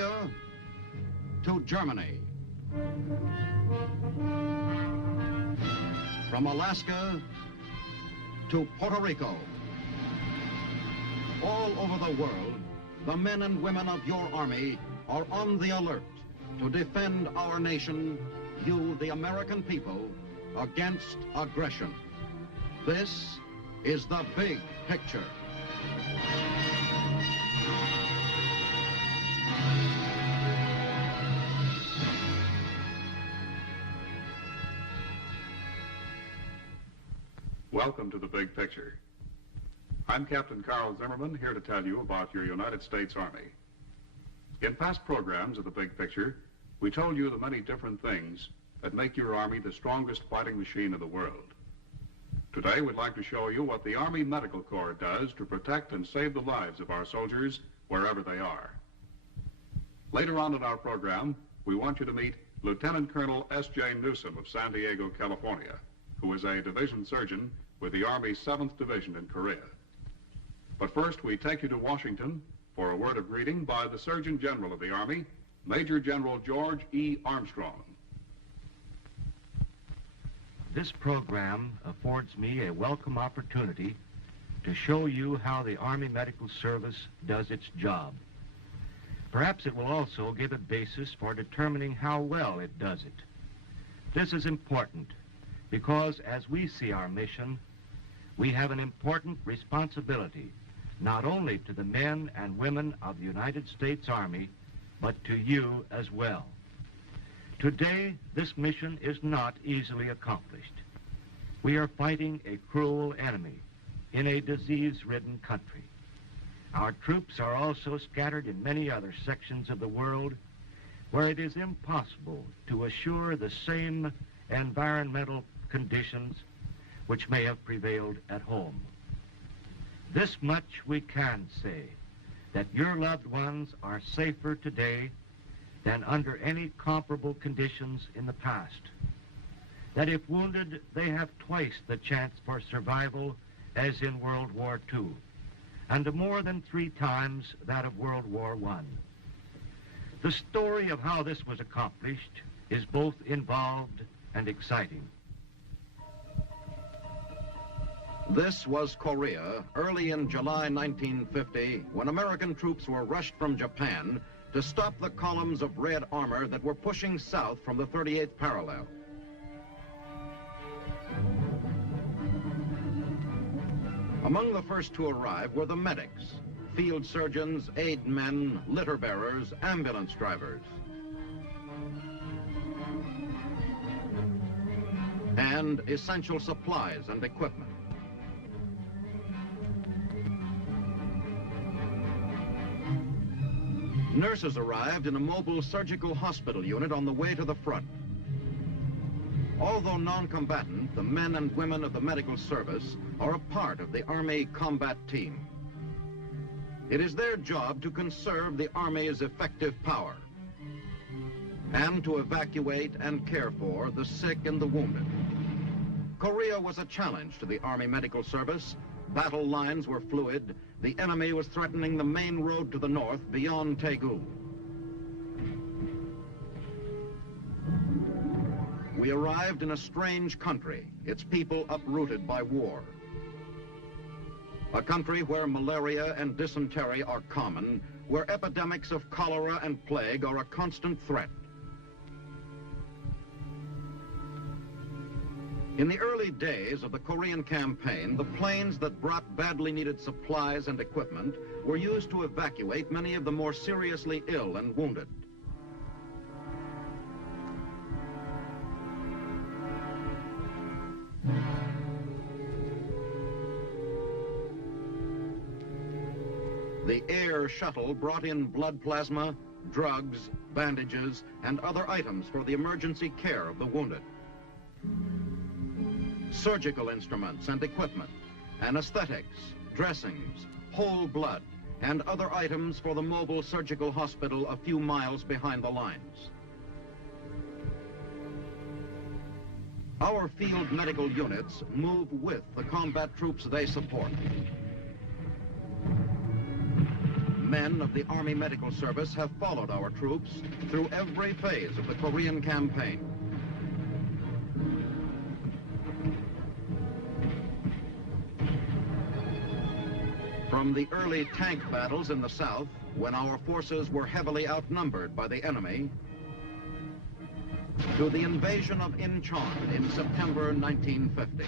Korea to Germany. From Alaska to Puerto Rico. All over the world, the men and women of your Army are on the alert to defend our nation, you, the American people, against aggression. This is the big picture. Welcome to the big picture. I'm Captain Carl Zimmerman, here to tell you about your United States Army. In past programs of the big picture, we told you the many different things that make your Army the strongest fighting machine in the world. Today, we'd like to show you what the Army Medical Corps does to protect and save the lives of our soldiers wherever they are. Later on in our program, we want you to meet Lieutenant Colonel S.J. Newsom of San Diego, California, who is a division surgeon with the Army's 7th Division in Korea. But first, we take you to Washington for a word of greeting by the Surgeon General of the Army, Major General George E. Armstrong. This program affords me a welcome opportunity to show you how the Army Medical Service does its job. Perhaps it will also give a basis for determining how well it does it. This is important because as we see our mission, we have an important responsibility not only to the men and women of the United States Army, but to you as well. Today, this mission is not easily accomplished. We are fighting a cruel enemy in a disease-ridden country. Our troops are also scattered in many other sections of the world where it is impossible to assure the same environmental conditions which may have prevailed at home. This much we can say, that your loved ones are safer today than under any comparable conditions in the past. That if wounded, they have twice the chance for survival as in World War II, and more than 3 times that of World War I. The story of how this was accomplished is both involved and exciting. This was Korea early in July 1950 when American troops were rushed from Japan to stop the columns of red armor that were pushing south from the 38th parallel. Among the first to arrive were the medics, field surgeons, aid men, litter bearers, ambulance drivers, and essential supplies and equipment. Nurses arrived in a mobile surgical hospital unit on the way to the front. Although non-combatant, the men and women of the medical service are a part of the Army combat team. It is their job to conserve the Army's effective power and to evacuate and care for the sick and the wounded. Korea was a challenge to the Army Medical Service. Battle lines were fluid. The enemy was threatening the main road to the north beyond Daegu. We arrived in a strange country, its people uprooted by war. A country where malaria and dysentery are common, where epidemics of cholera and plague are a constant threat. In the early days of the Korean campaign, the planes that brought badly needed supplies and equipment were used to evacuate many of the more seriously ill and wounded. The air shuttle brought in blood plasma, drugs, bandages, and other items for the emergency care of the wounded. Surgical instruments and equipment, anesthetics, dressings, whole blood, and other items for the mobile surgical hospital a few miles behind the lines. Our field medical units move with the combat troops they support. Men of the Army Medical Service have followed our troops through every phase of the Korean campaign. From the early tank battles in the south, when our forces were heavily outnumbered by the enemy, to the invasion of Incheon in September 1950.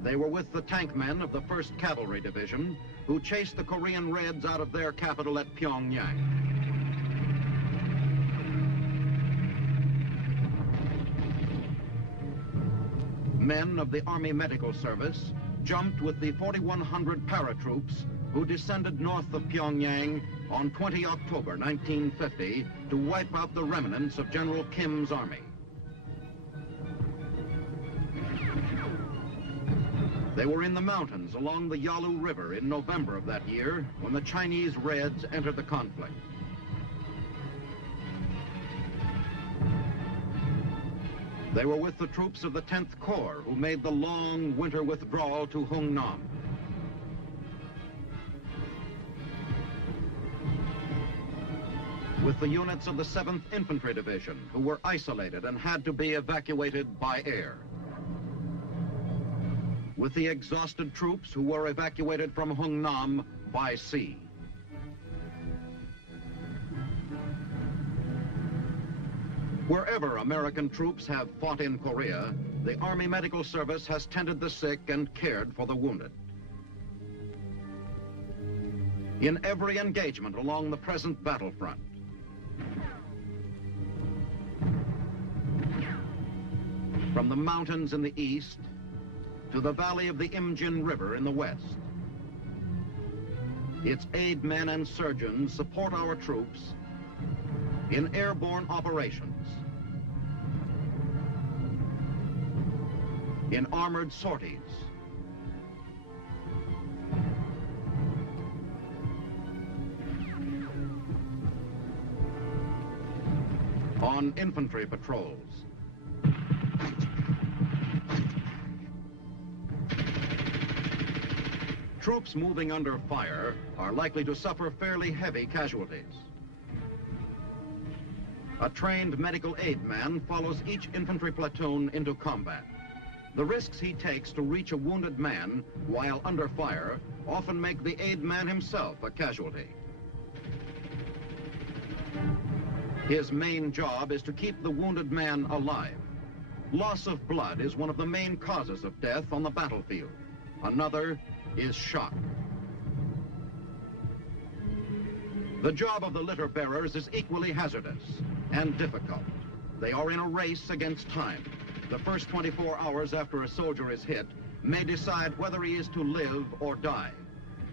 They were with the tank men of the 1st Cavalry Division, who chased the Korean Reds out of their capital at Pyongyang. Men of the Army Medical Service jumped with the 4,100 paratroops who descended north of Pyongyang on 20 October 1950 to wipe out the remnants of General Kim's army. They were in the mountains along the Yalu River in November of that year when the Chinese Reds entered the conflict. They were with the troops of the 10th Corps who made the long winter withdrawal to Hungnam. With the units of the 7th Infantry Division who were isolated and had to be evacuated by air. With the exhausted troops who were evacuated from Hungnam by sea. Wherever American troops have fought in Korea, the Army Medical Service has tended the sick and cared for the wounded. In every engagement along the present battlefront, from the mountains in the east to the valley of the Imjin River in the west, its aid men and surgeons support our troops in airborne operations, in armored sorties, on infantry patrols, troops moving under fire are likely to suffer fairly heavy casualties. A trained medical aid man follows each infantry platoon into combat. The risks he takes to reach a wounded man while under fire often make the aid man himself a casualty. His main job is to keep the wounded man alive. Loss of blood is one of the main causes of death on the battlefield. Another is shock. The job of the litter bearers is equally hazardous and difficult. They are in a race against time. The first 24 hours after a soldier is hit may decide whether he is to live or die.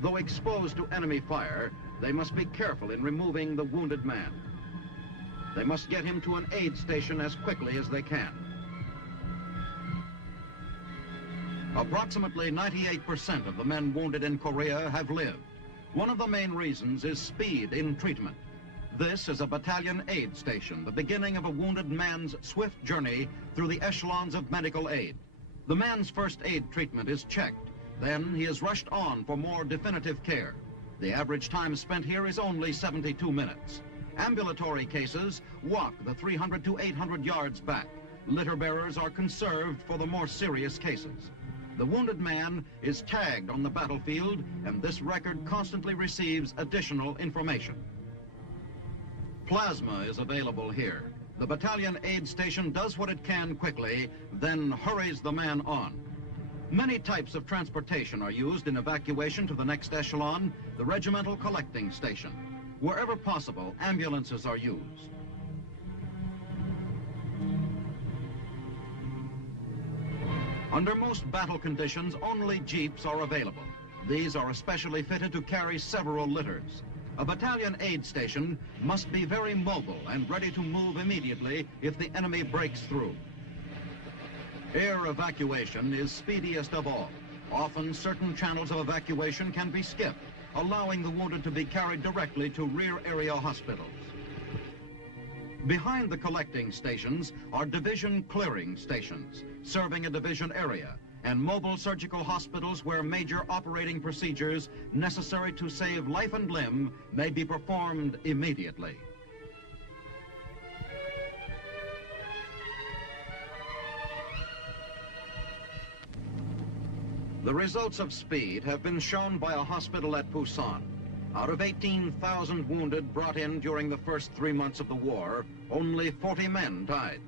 Though exposed to enemy fire, they must be careful in removing the wounded man. They must get him to an aid station as quickly as they can. Approximately 98% of the men wounded in Korea have lived. One of the main reasons is speed in treatment. This is a battalion aid station, the beginning of a wounded man's swift journey through the echelons of medical aid. The man's first aid treatment is checked. Then he is rushed on for more definitive care. The average time spent here is only 72 minutes. Ambulatory cases walk the 300 to 800 yards back. Litter bearers are conserved for the more serious cases. The wounded man is tagged on the battlefield, and this record constantly receives additional information. Plasma is available here. The battalion aid station does what it can quickly, then hurries the man on. Many types of transportation are used in evacuation to the next echelon, the regimental collecting station. Wherever possible, ambulances are used. Under most battle conditions, only jeeps are available. These are especially fitted to carry several litters. A battalion aid station must be very mobile and ready to move immediately if the enemy breaks through. Air evacuation is speediest of all. Often certain channels of evacuation can be skipped, allowing the wounded to be carried directly to rear area hospitals. Behind the collecting stations are division clearing stations, serving a division area. and mobile surgical hospitals where major operating procedures necessary to save life and limb may be performed immediately. The results of speed have been shown by a hospital at Busan. Out of 18,000 wounded brought in during the first 3 months of the war, only 40 men died.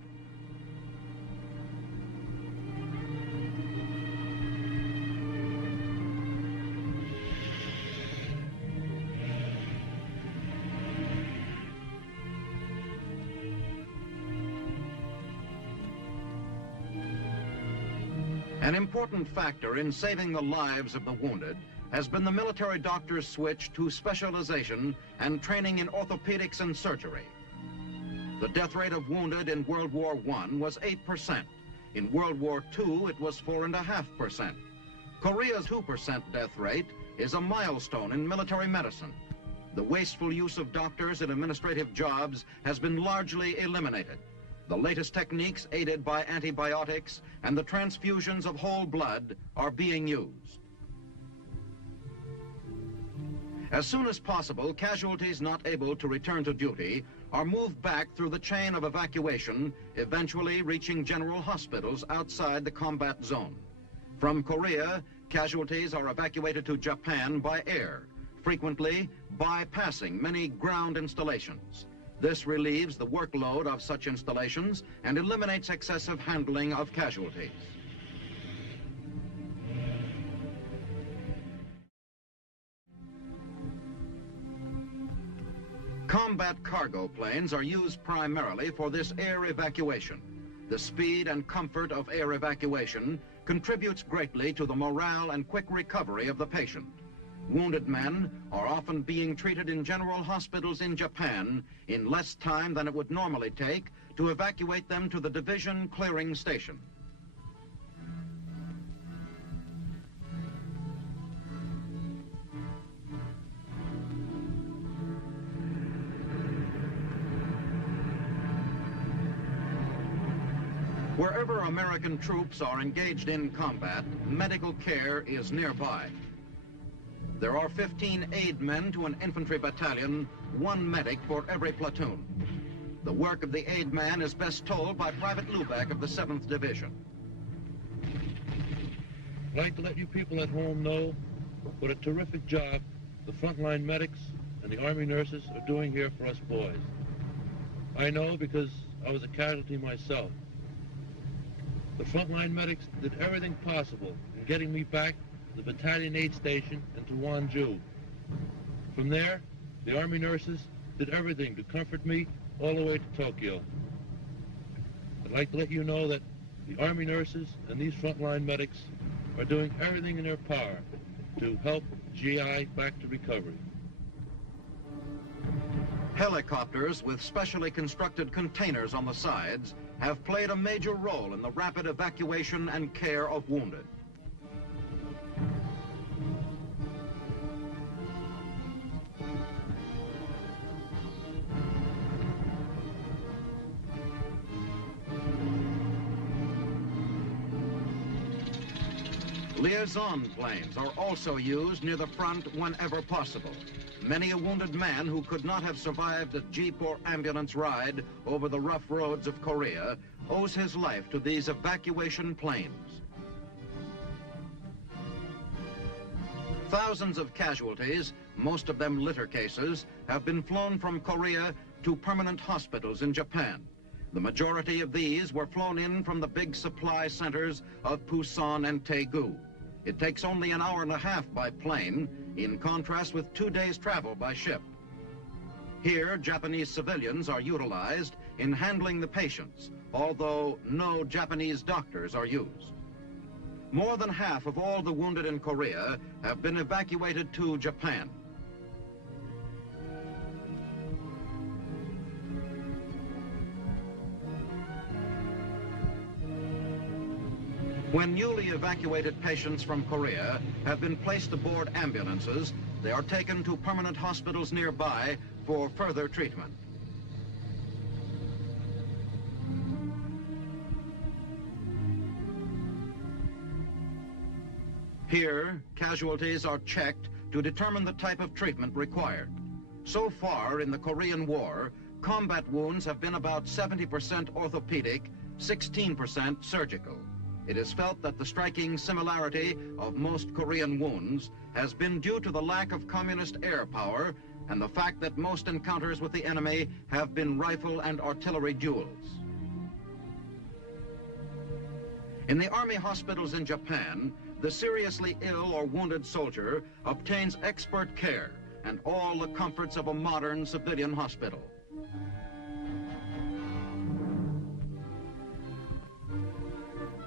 An important factor in saving the lives of the wounded has been the military doctor's switch to specialization and training in orthopedics and surgery. The death rate of wounded in World War I was 8%. In World War II, it was 4.5%. Korea's 2% death rate is a milestone in military medicine. The wasteful use of doctors in administrative jobs has been largely eliminated. The latest techniques, aided by antibiotics and the transfusions of whole blood, are being used. As soon as possible, casualties not able to return to duty are moved back through the chain of evacuation, eventually reaching general hospitals outside the combat zone. From Korea, casualties are evacuated to Japan by air, frequently bypassing many ground installations. This relieves the workload of such installations and eliminates excessive handling of casualties. Combat cargo planes are used primarily for this air evacuation. The speed and comfort of air evacuation contributes greatly to the morale and quick recovery of the patient. Wounded men are often being treated in general hospitals in Japan in less time than it would normally take to evacuate them to the division clearing station. Wherever American troops are engaged in combat, medical care is nearby. There are 15 aid men to an infantry battalion, 1 medic for every platoon. The work of the aid man is best told by Private Lubeck of the 7th Division. I'd like to let you people at home know what a terrific job the frontline medics and the Army nurses are doing here for us boys. I know because I was a casualty myself. The frontline medics did everything possible in getting me back to the battalion aid station and to Wonju. From there, the Army nurses did everything to comfort me all the way to Tokyo. I'd like to let you know that the Army nurses and these frontline medics are doing everything in their power to help GI back to recovery. Helicopters with specially constructed containers on the sides have played a major role in the rapid evacuation and care of wounded. Liaison planes are also used near the front whenever possible. Many a wounded man who could not have survived a jeep or ambulance ride over the rough roads of Korea owes his life to these evacuation planes. Thousands of casualties, most of them litter cases, have been flown from Korea to permanent hospitals in Japan. The majority of these were flown in from the big supply centers of Busan and Daegu. It takes only an hour and a half by plane, in contrast with 2 days' travel by ship. Here, Japanese civilians are utilized in handling the patients, although no Japanese doctors are used. More than half of all the wounded in Korea have been evacuated to Japan. When newly evacuated patients from Korea have been placed aboard ambulances, they are taken to permanent hospitals nearby for further treatment. Here, casualties are checked to determine the type of treatment required. So far in the Korean War, combat wounds have been about 70% orthopedic, 16% surgical. It is felt that the striking similarity of most Korean wounds has been due to the lack of communist air power and the fact that most encounters with the enemy have been rifle and artillery duels. In the army hospitals in Japan, the seriously ill or wounded soldier obtains expert care and all the comforts of a modern civilian hospital.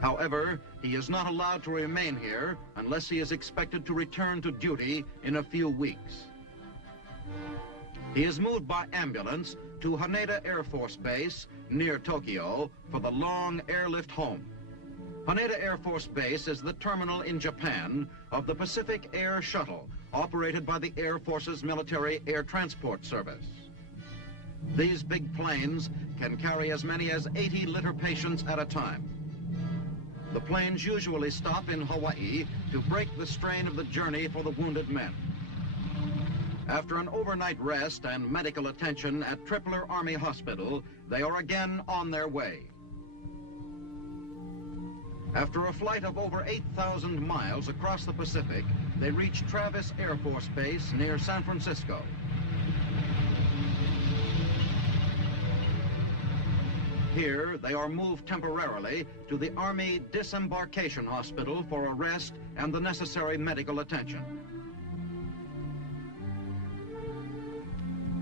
However, he is not allowed to remain here unless he is expected to return to duty in a few weeks. He is moved by ambulance to Haneda Air Force Base near Tokyo for the long airlift home. Haneda Air Force Base is the terminal in Japan of the Pacific Air Shuttle, operated by the Air Force's Military Air Transport Service. These big planes can carry as many as 80-liter patients at a time. The planes usually stop in Hawaii to break the strain of the journey for the wounded men. After an overnight rest and medical attention at Tripler Army Hospital, they are again on their way. After a flight of over 8,000 miles across the Pacific, they reach Travis Air Force Base near San Francisco. Here, they are moved temporarily to the Army Disembarkation Hospital for a rest and the necessary medical attention.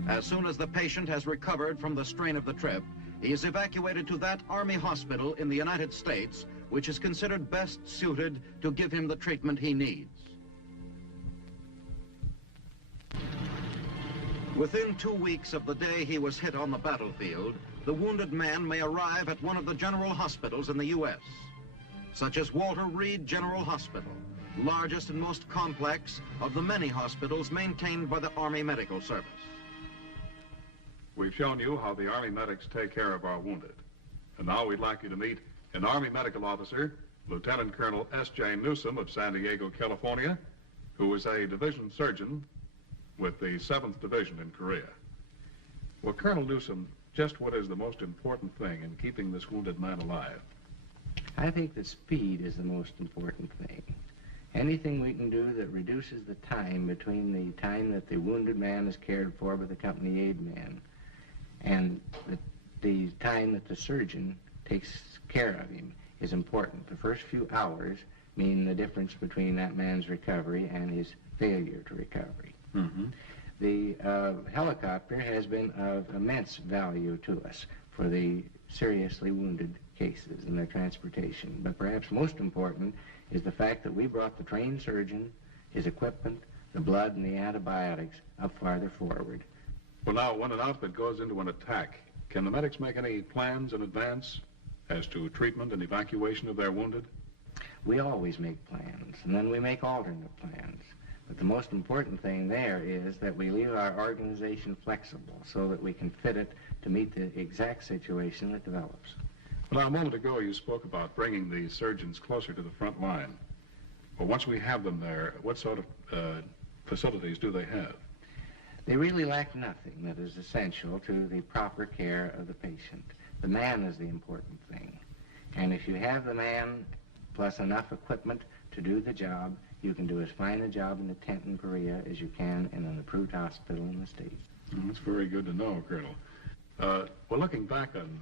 As soon as the patient has recovered from the strain of the trip, he is evacuated to that Army hospital in the United States, which is considered best suited to give him the treatment he needs. Within 2 weeks of the day he was hit on the battlefield, the wounded man may arrive at one of the general hospitals in the U.S., such as Walter Reed General Hospital, largest and most complex of the many hospitals maintained by the Army Medical Service. We've shown you how the Army medics take care of our wounded. And now we'd like you to meet an Army medical officer, Lieutenant Colonel S.J. Newsom of San Diego, California, who is a division surgeon with the 7th Division in Korea. Well, Colonel Newsom, just what is the most important thing in keeping this wounded man alive? I think that speed is the most important thing. Anything we can do that reduces the time between the time that the wounded man is cared for by the company aid man and the time that the surgeon takes care of him is important. The first few hours mean the difference between that man's recovery and his failure to recovery. Mm-hmm. The helicopter has been of immense value to us for the seriously wounded cases and their transportation. But perhaps most important is the fact that we brought the trained surgeon, his equipment, the blood, and the antibiotics up farther forward. Well, now, when an outfit goes into an attack, can the medics make any plans in advance as to treatment and evacuation of their wounded? We always make plans, and then we make alternate plans. But the most important thing there is that we leave our organization flexible so that we can fit it to meet the exact situation that develops. Well, now, a moment ago you spoke about bringing the surgeons closer to the front line. Well, once we have them there, what sort of facilities do they have? They really lack nothing that is essential to the proper care of the patient. The man is the important thing. And if you have the man plus enough equipment to do the job, you can do as fine a job in a tent in Korea as you can in an approved hospital in the States. That's very good to know, Colonel. Well, looking back on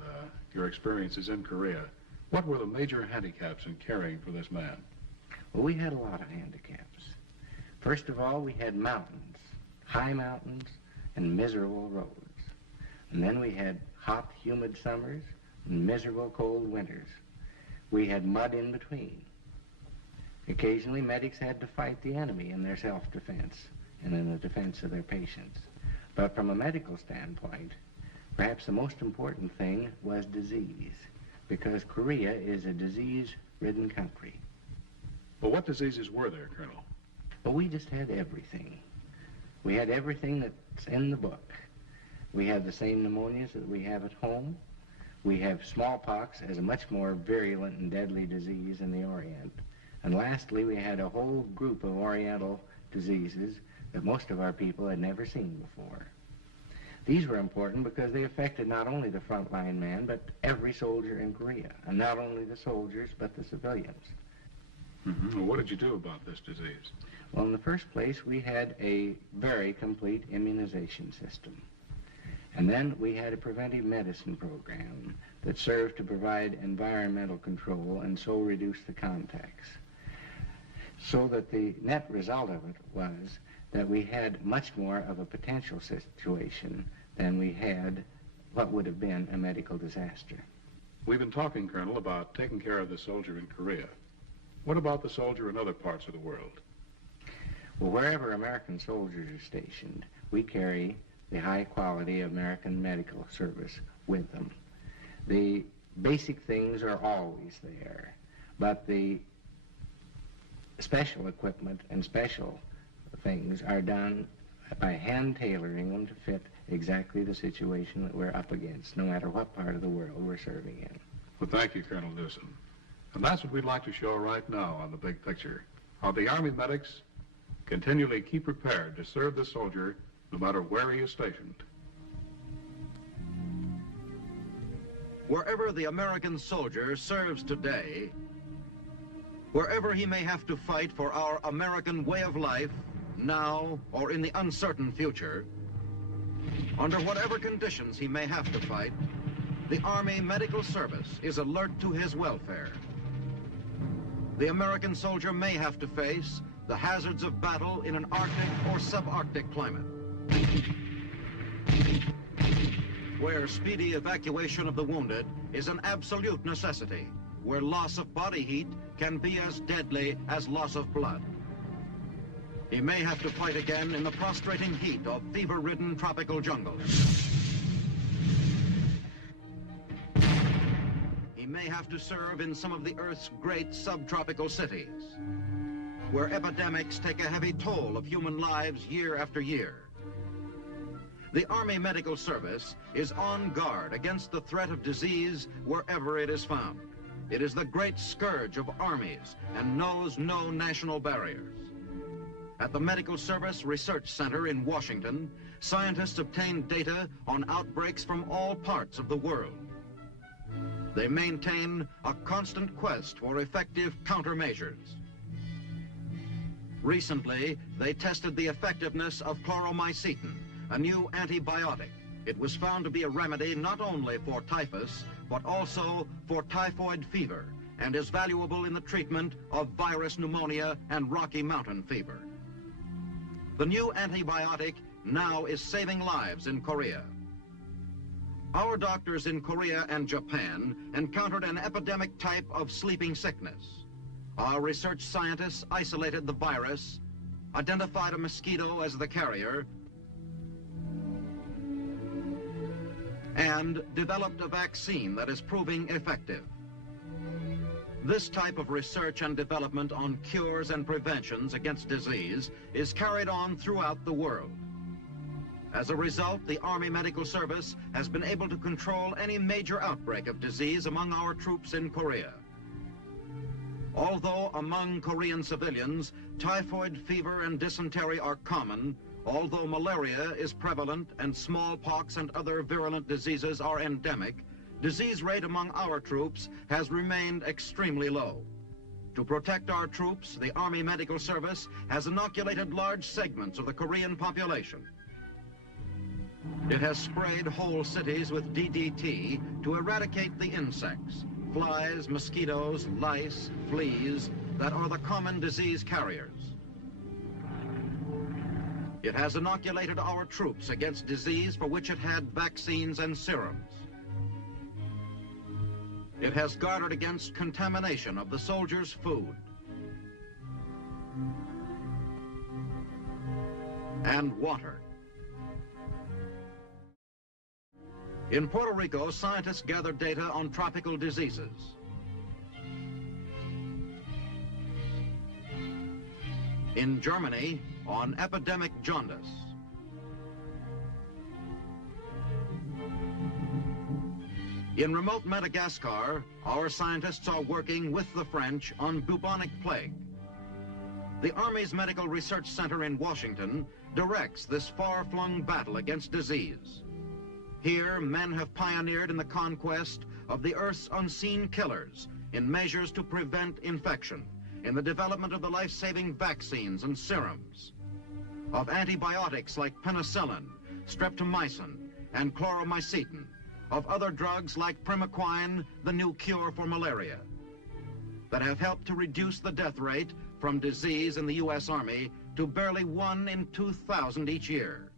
your experiences in Korea, what were the major handicaps in caring for this man? Well, we had a lot of handicaps. First of all, we had mountains, high mountains, and miserable roads. And then we had hot, humid summers and miserable cold winters. We had mud in between. Occasionally, medics had to fight the enemy in their self-defense and in the defense of their patients. But from a medical standpoint, perhaps the most important thing was disease, because Korea is a disease-ridden country. Well, what diseases were there, Colonel? Well, we just had everything. We had everything that's in the book. We had the same pneumonias that we have at home. We have smallpox as a much more virulent and deadly disease in the Orient. And lastly, we had a whole group of Oriental diseases that most of our people had never seen before. These were important because they affected not only the frontline man, but every soldier in Korea, and not only the soldiers, but the civilians. Mm-hmm. Well, what did you do about this disease? Well, in the first place, we had a very complete immunization system. And then we had a preventive medicine program that served to provide environmental control and so reduce the contacts. So that the net result of it was that we had much more of a potential situation than we had what would have been a medical disaster. We've been talking, Colonel, about taking care of the soldier in Korea. What about the soldier in other parts of the world? Well, wherever American soldiers are stationed, we carry the high quality of American medical service with them. The basic things are always there, but the special equipment and special things are done by hand tailoring them to fit exactly the situation that we're up against, no matter what part of the world we're serving in. Well, thank you, Colonel Newsom. And that's what we'd like to show right now on the big picture, how the Army medics continually keep prepared to serve the soldier no matter where he is stationed. Wherever the American soldier serves today, wherever he may have to fight for our American way of life, now or in the uncertain future, under whatever conditions he may have to fight, the Army Medical Service is alert to his welfare. The American soldier may have to face the hazards of battle in an Arctic or subarctic climate, where speedy evacuation of the wounded is an absolute necessity, where loss of body heat can be as deadly as loss of blood. He may have to fight again in the prostrating heat of fever-ridden tropical jungles. He may have to serve in some of the Earth's great subtropical cities, where epidemics take a heavy toll of human lives year after year. The Army Medical Service is on guard against the threat of disease wherever it is found. It is the great scourge of armies and knows no national barriers. At the Medical Service Research Center in Washington, scientists obtain data on outbreaks from all parts of the world. They maintain a constant quest for effective countermeasures. Recently, they tested the effectiveness of chloromycetin, a new antibiotic. It was found to be a remedy not only for typhus, but also for typhoid fever, and is valuable in the treatment of virus pneumonia and Rocky Mountain fever. The new antibiotic now is saving lives in Korea. Our doctors in Korea and Japan encountered an epidemic type of sleeping sickness. Our research scientists isolated the virus, identified a mosquito as the carrier, and developed a vaccine that is proving effective. This type of research and development on cures and preventions against disease is carried on throughout the world. As a result, the Army Medical Service has been able to control any major outbreak of disease among our troops in Korea. Although among Korean civilians, typhoid fever and dysentery are common, although malaria is prevalent and smallpox and other virulent diseases are endemic, disease rate among our troops has remained extremely low. To protect our troops, the Army Medical Service has inoculated large segments of the Korean population. It has sprayed whole cities with DDT to eradicate the insects, flies, mosquitoes, lice, fleas, that are the common disease carriers. It has inoculated our troops against disease for which it had vaccines and serums. It has guarded against contamination of the soldiers' food and water. In Puerto Rico, scientists gathered data on tropical diseases. In Germany, on epidemic jaundice. In remote Madagascar, our scientists are working with the French on bubonic plague. The Army's Medical Research Center in Washington directs this far-flung battle against disease. Here, men have pioneered in the conquest of the Earth's unseen killers in measures to prevent infection, in the development of the life-saving vaccines and serums, of antibiotics like penicillin, streptomycin, and chloromycetin, of other drugs like primaquine, the new cure for malaria, that have helped to reduce the death rate from disease in the U.S. Army to barely 1 in 2,000 each year.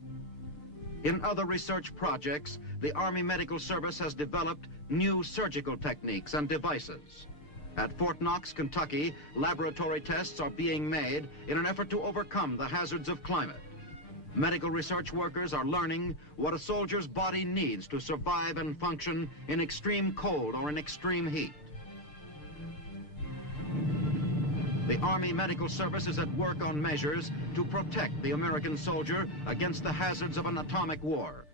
In other research projects, the Army Medical Service has developed new surgical techniques and devices. At Fort Knox, Kentucky, laboratory tests are being made in an effort to overcome the hazards of climate. Medical research workers are learning what a soldier's body needs to survive and function in extreme cold or in extreme heat. The Army Medical Service is at work on measures to protect the American soldier against the hazards of an atomic war.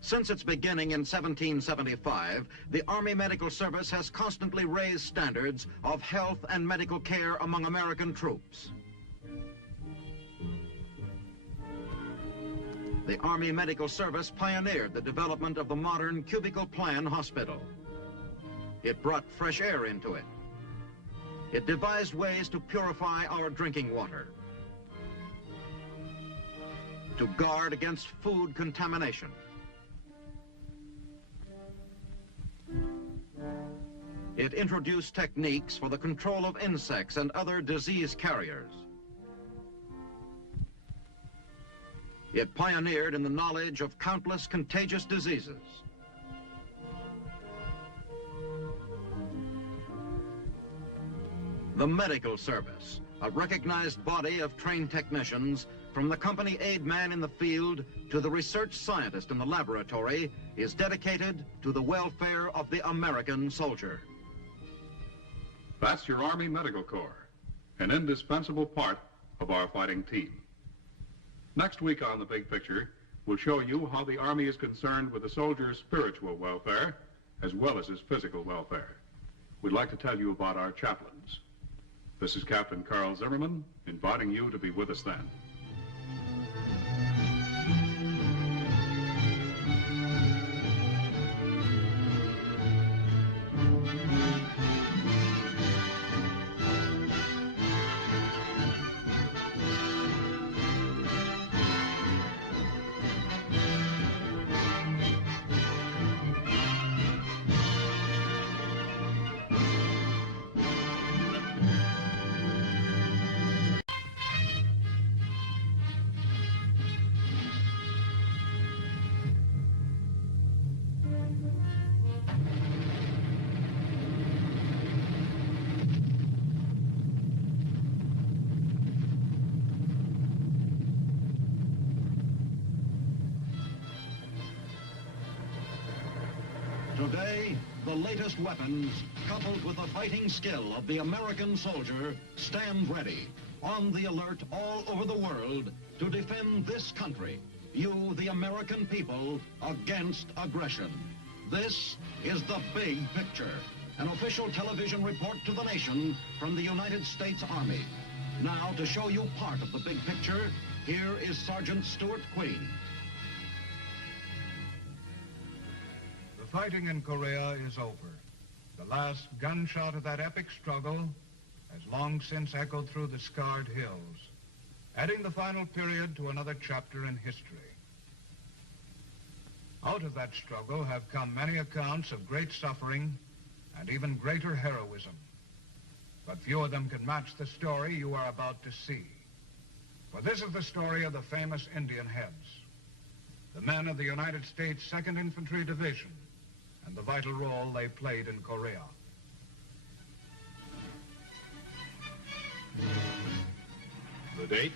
Since its beginning in 1775, the Army Medical Service has constantly raised standards of health and medical care among American troops. The Army Medical Service pioneered the development of the modern cubicle plan hospital. It brought fresh air into it. It devised ways to purify our drinking water, to guard against food contamination. It introduced techniques for the control of insects and other disease carriers. It pioneered in the knowledge of countless contagious diseases. The Medical Service, a recognized body of trained technicians, from the company aid man in the field to the research scientist in the laboratory, is dedicated to the welfare of the American soldier. That's your Army Medical Corps, an indispensable part of our fighting team. Next week on The Big Picture, we'll show you how the Army is concerned with the soldier's spiritual welfare as well as his physical welfare. We'd like to tell you about our chaplains. This is Captain Carl Zimmerman, inviting you to be with us then. Today, the latest weapons, coupled with the fighting skill of the American soldier, stand ready, on the alert all over the world, to defend this country, you, the American people, against aggression. This is The Big Picture, an official television report to the nation from the United States Army. Now, to show you part of the big picture, here is Sergeant Stuart Queen. The fighting in Korea is over. The last gunshot of that epic struggle has long since echoed through the scarred hills, adding the final period to another chapter in history. Out of that struggle have come many accounts of great suffering and even greater heroism. But few of them can match the story you are about to see. For this is the story of the famous Indian Heads, the men of the United States 2nd Infantry Division, and the vital role they played in Korea. The date,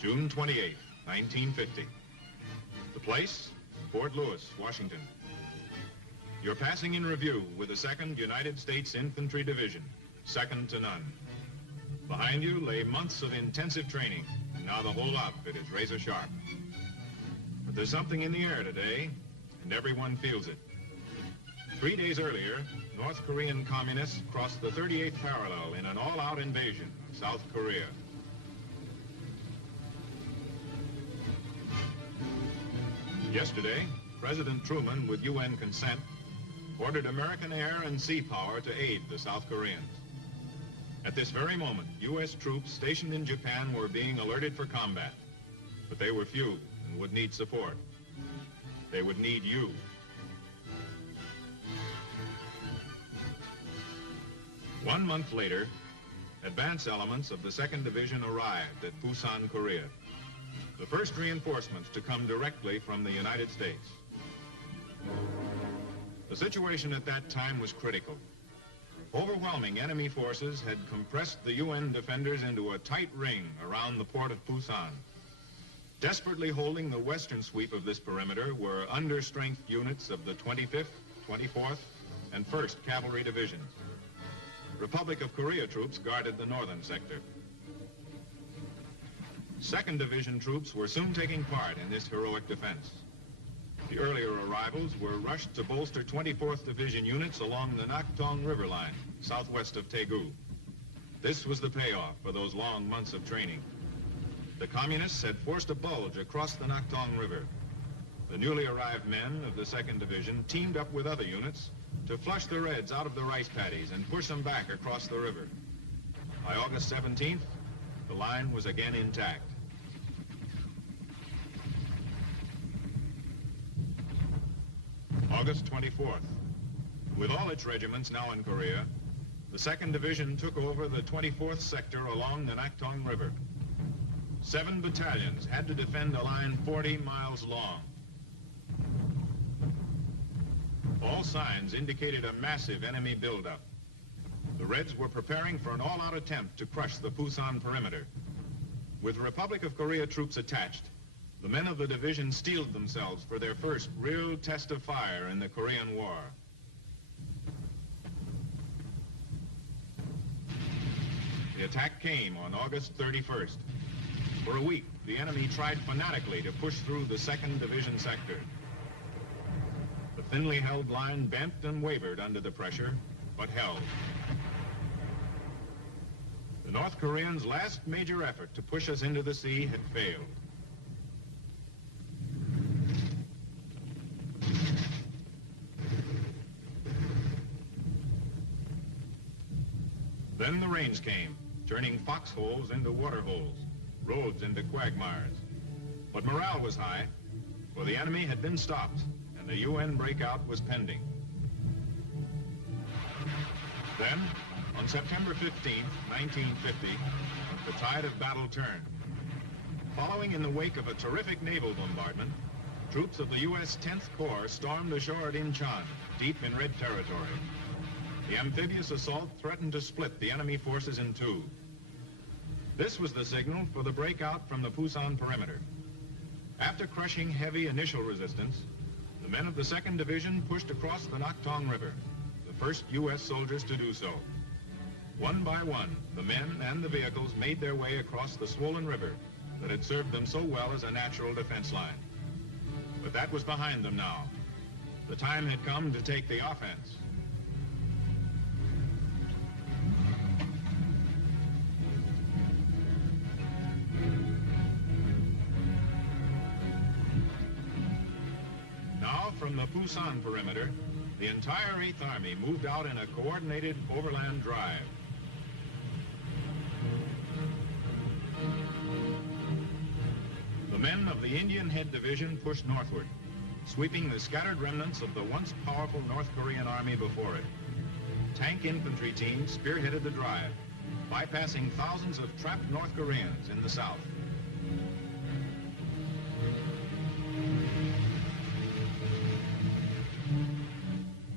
June 28, 1950. The place, Fort Lewis, Washington. You're passing in review with the 2nd United States Infantry Division, second to none. Behind you lay months of intensive training, and now the whole outfit is razor sharp. But there's something in the air today, and everyone feels it. 3 days earlier, North Korean communists crossed the 38th parallel in an all-out invasion of South Korea. Yesterday, President Truman, with UN consent, ordered American air and sea power to aid the South Koreans. At this very moment, U.S. troops stationed in Japan were being alerted for combat, but they were few and would need support. They would need you. One month later, advance elements of the 2nd Division arrived at Busan, Korea, the first reinforcements to come directly from the United States. The situation at that time was critical. Overwhelming enemy forces had compressed the UN defenders into a tight ring around the port of Busan. Desperately holding the western sweep of this perimeter were understrength units of the 25th, 24th, and 1st Cavalry Divisions. Republic of Korea troops guarded the northern sector. 2nd Division troops were soon taking part in this heroic defense. The earlier arrivals were rushed to bolster 24th Division units along the Naktong River line, southwest of Daegu. This was the payoff for those long months of training. The communists had forced a bulge across the Naktong River. The newly arrived men of the 2nd Division teamed up with other units to flush the Reds out of the rice paddies and push them back across the river. By August 17th, the line was again intact. August 24th. With all its regiments now in Korea, the 2nd Division took over the 24th sector along the Naktong River. 7 battalions had to defend a line 40 miles long. All signs indicated a massive enemy buildup. The Reds were preparing for an all-out attempt to crush the Busan perimeter. With Republic of Korea troops attached, the men of the division steeled themselves for their first real test of fire in the Korean War. The attack came on August 31st. For a week, the enemy tried fanatically to push through the 2nd Division sector. The thinly held line bent and wavered under the pressure, but held. The North Koreans' last major effort to push us into the sea had failed. Then the rains came, turning foxholes into waterholes, roads into quagmires. But morale was high, for the enemy had been stopped, and the UN breakout was pending. Then, on September 15, 1950, the tide of battle turned. Following in the wake of a terrific naval bombardment, troops of the U.S. 10th Corps stormed ashore at Incheon, deep in Red territory. The amphibious assault threatened to split the enemy forces in two. This was the signal for the breakout from the Busan perimeter. After crushing heavy initial resistance, the men of the 2nd Division pushed across the Naktong River, the first U.S. soldiers to do so. One by one, the men and the vehicles made their way across the swollen river that had served them so well as a natural defense line. But that was behind them now. The time had come to take the offense. Now, from the Busan perimeter, the entire 8th Army moved out in a coordinated overland drive. The men of the Indian Head Division pushed northward, sweeping the scattered remnants of the once powerful North Korean army before it. Tank infantry teams spearheaded the drive, bypassing thousands of trapped North Koreans in the south.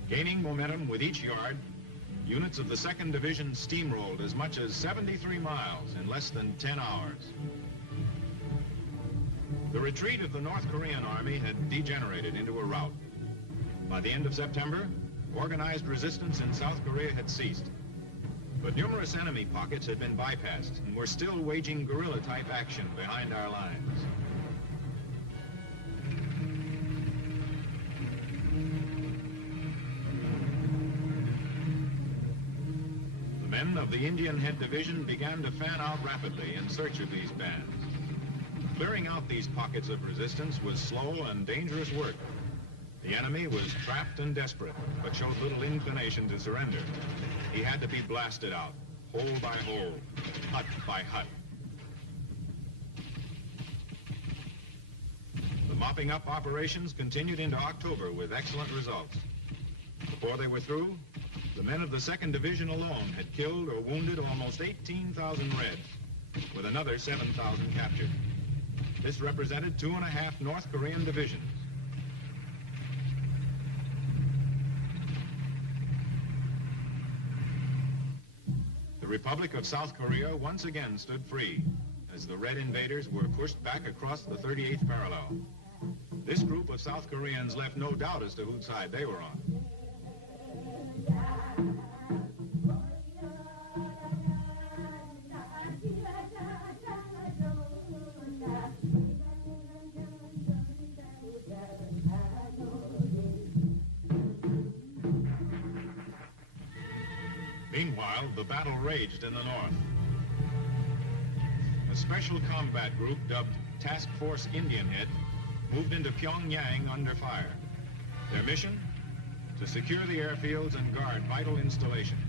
Gaining momentum with each yard, units of the 2nd Division steamrolled as much as 73 miles in less than 10 hours. The retreat of the North Korean army had degenerated into a rout. By the end of September, organized resistance in South Korea had ceased. But numerous enemy pockets had been bypassed and were still waging guerrilla-type action behind our lines. men of the Indian Head Division began to fan out rapidly in search of these bands. Clearing out these pockets of resistance was slow and dangerous work. The enemy was trapped and desperate, but showed little inclination to surrender. He had to be blasted out, hole by hole, hut by hut. The mopping up operations continued into October with excellent results. Before they were through, the men of the 2nd Division alone had killed or wounded almost 18,000 Reds, with another 7,000 captured. This represented 2.5 North Korean divisions. The Republic of South Korea once again stood free as the Red invaders were pushed back across the 38th parallel. This group of South Koreans left no doubt as to whose side they were on. Meanwhile, the battle raged in the north. A special combat group dubbed Task Force Indian Head moved into Pyongyang under fire. Their mission? To secure the airfields and guard vital installations.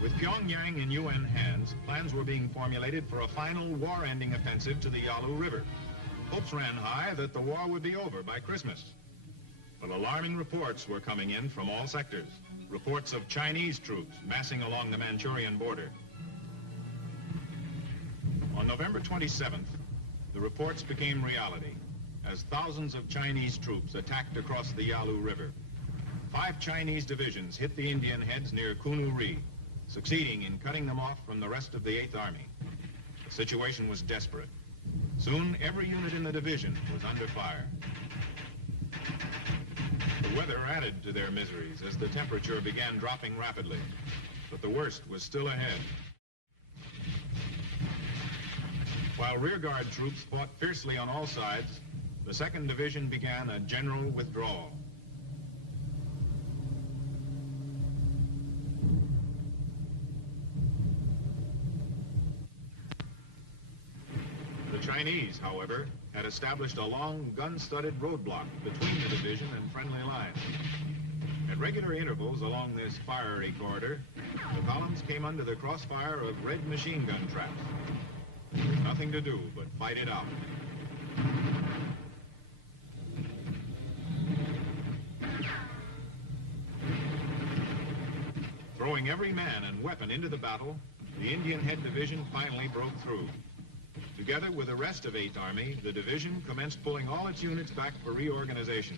With Pyongyang in UN hands, plans were being formulated for a final war-ending offensive to the Yalu River. Hopes ran high that the war would be over by Christmas. But alarming reports were coming in from all sectors. Reports of Chinese troops massing along the Manchurian border. On November 27th, the reports became reality as thousands of Chinese troops attacked across the Yalu River. 5 Chinese divisions hit the Indian Heads near Kunuri, succeeding in cutting them off from the rest of the 8th Army. The situation was desperate. Soon, every unit in the division was under fire. The weather added to their miseries as the temperature began dropping rapidly, but the worst was still ahead. While rearguard troops fought fiercely on all sides, the 2nd Division began a general withdrawal. The Chinese, however, had established a long gun-studded roadblock between the division and friendly lines. At regular intervals along this fiery corridor, the columns came under the crossfire of Red machine gun traps. There was nothing to do but fight it out. Throwing every man and weapon into the battle, the Indian Head Division finally broke through. Together with the rest of 8th Army, the division commenced pulling all its units back for reorganization.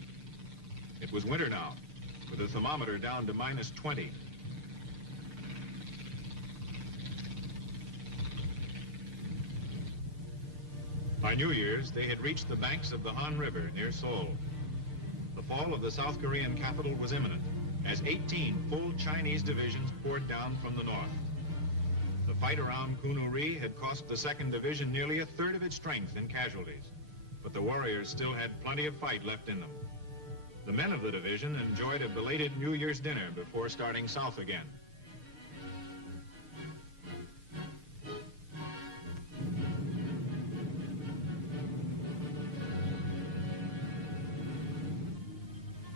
It was winter now, with the thermometer down to -20. By New Year's, they had reached the banks of the Han River near Seoul. The fall of the South Korean capital was imminent, as 18 full Chinese divisions poured down from the north. The fight around Kunuri had cost the 2nd Division nearly 1/3 of its strength in casualties, but the warriors still had plenty of fight left in them. The men of the division enjoyed a belated New Year's dinner before starting south again.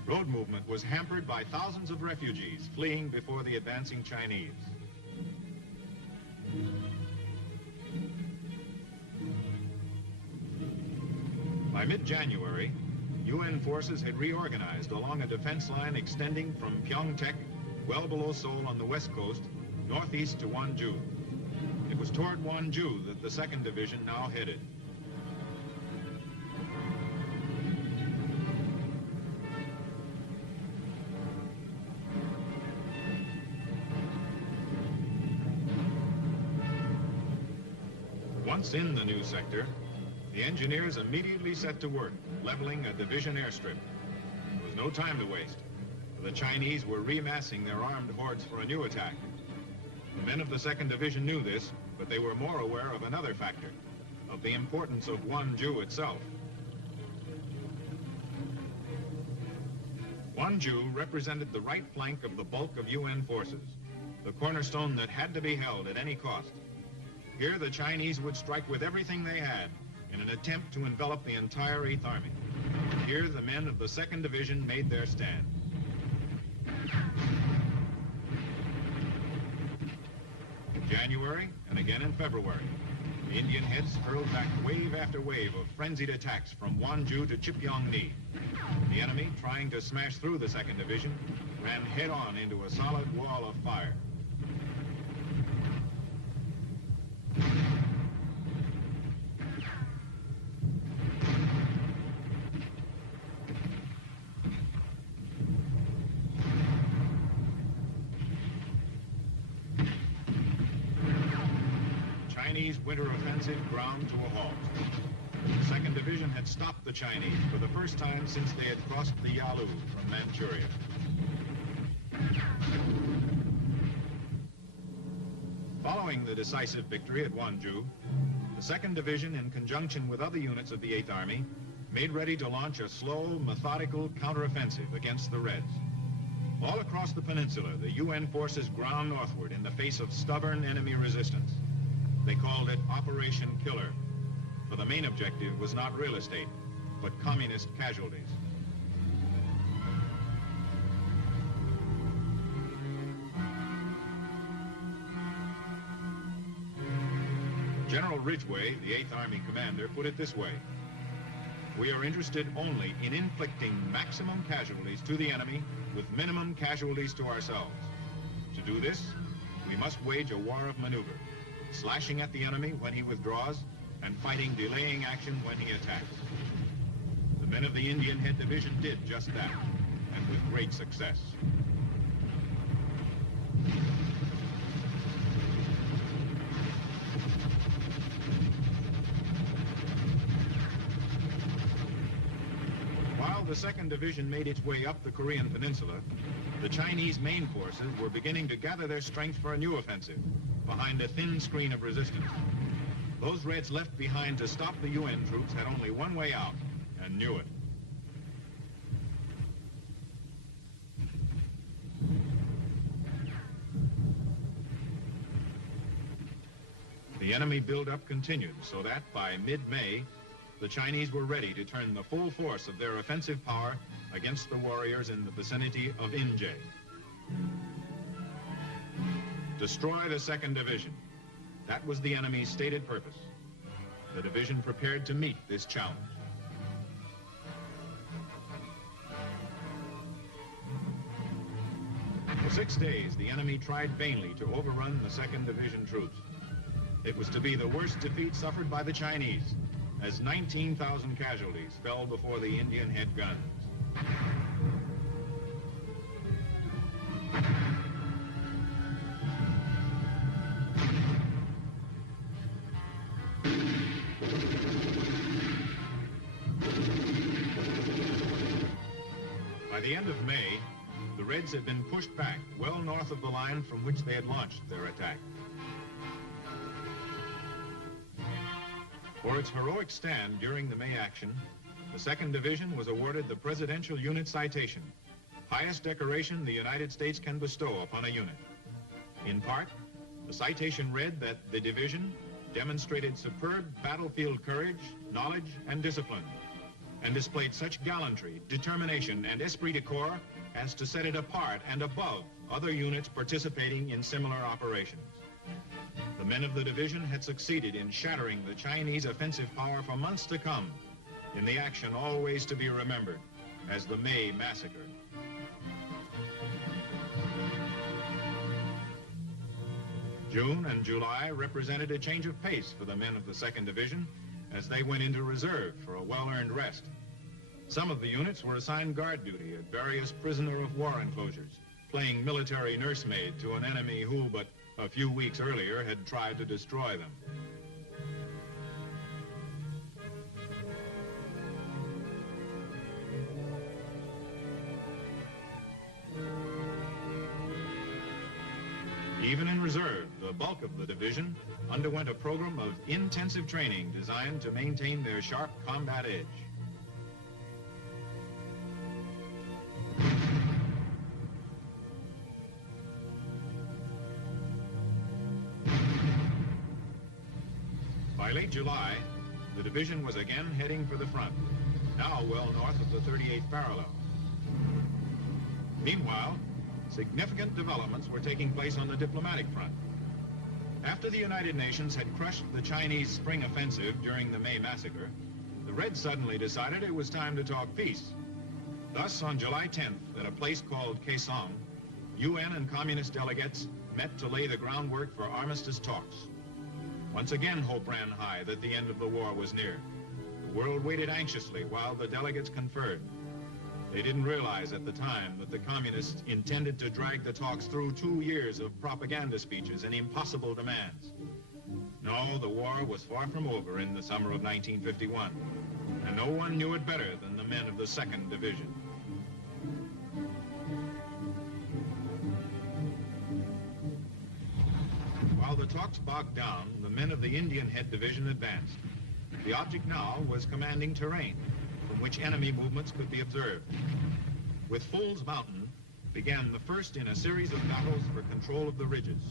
Road movement was hampered by thousands of refugees fleeing before the advancing Chinese. By mid-January, UN forces had reorganized along a defense line extending from Pyeongtaek, well below Seoul on the west coast, northeast to Wonju. It was toward Wonju that the 2nd Division now headed. Once in the new sector, the engineers immediately set to work, leveling a division airstrip. There was no time to waste. The Chinese were remassing their armed hordes for a new attack. The men of the 2nd Division knew this, but they were more aware of another factor. of the importance of Gwangju itself. Gwangju represented the right flank of the bulk of UN forces, the cornerstone that had to be held at any cost. Here, the Chinese would strike with everything they had in an attempt to envelop the entire 8th Army. Here, the men of the 2nd Division made their stand. In January, and again in February, the Indian heads hurled back wave after wave of frenzied attacks from Gwangju to Chipyong-ni. The enemy, trying to smash through the 2nd Division, ran head-on into a solid wall of fire. Chinese winter offensive ground to a halt. The 2nd Division had stopped the Chinese for the first time since they had crossed the Yalu from Manchuria. Following the decisive victory at Gwangju, the 2nd Division, in conjunction with other units of the 8th Army, made ready to launch a slow, methodical counteroffensive against the Reds. All across the peninsula, the UN forces ground northward in the face of stubborn enemy resistance. They called it Operation Killer, for the main objective was not real estate, but communist casualties. General Ridgway, the 8th Army commander, put it this way: "We are interested only in inflicting maximum casualties to the enemy with minimum casualties to ourselves. To do this, we must wage a war of maneuver, slashing at the enemy when he withdraws and fighting delaying action when he attacks." The men of the Indian Head Division did just that, and with great success. While the 2nd Division made its way up the Korean Peninsula, the Chinese main forces were beginning to gather their strength for a new offensive, behind a thin screen of resistance. Those Reds left behind to stop the UN troops had only one way out, and knew it. The enemy buildup continued, so that by mid-May, the Chinese were ready to turn the full force of their offensive power against the warriors in the vicinity of Inje. Destroy the 2nd Division. That was the enemy's stated purpose. The division prepared to meet this challenge. For 6 days, the enemy tried vainly to overrun the 2nd Division troops. It was to be the worst defeat suffered by the Chinese, as 19,000 casualties fell before the Indian Head guns. By the end of May, the Reds had been pushed back well north of the line from which they had launched their attack. For its heroic stand during the May action, the 2nd Division was awarded the Presidential Unit Citation, highest decoration the United States can bestow upon a unit. In part, the citation read that the division demonstrated superb battlefield courage, knowledge, and discipline, and displayed such gallantry, determination, and esprit de corps as to set it apart and above other units participating in similar operations. The men of the division had succeeded in shattering the Chinese offensive power for months to come, in the action always to be remembered as the May Massacre. June and July represented a change of pace for the men of the 2nd Division as they went into reserve for a well-earned rest. Some of the units were assigned guard duty at various prisoner-of-war enclosures, playing military nursemaid to an enemy who, but a few weeks earlier, had tried to destroy them. Even in reserve, the bulk of the division underwent a program of intensive training designed to maintain their sharp combat edge. By late July, the division was again heading for the front, now well north of the 38th parallel. Meanwhile, significant developments were taking place on the diplomatic front. After the United Nations had crushed the Chinese spring offensive during the May massacre, the Reds suddenly decided it was time to talk peace. Thus, on July 10th, at a place called Kaesong, UN and communist delegates met to lay the groundwork for armistice talks. Once again, hope ran high that the end of the war was near. The world waited anxiously while the delegates conferred. They didn't realize at the time that the communists intended to drag the talks through 2 years of propaganda speeches and impossible demands. No, the war was far from over in the summer of 1951, and no one knew it better than the men of the 2nd Division. While the talks bogged down, the men of the Indian Head Division advanced. The object now was commanding terrain, from which enemy movements could be observed. With Fool's Mountain began the first in a series of battles for control of the ridges.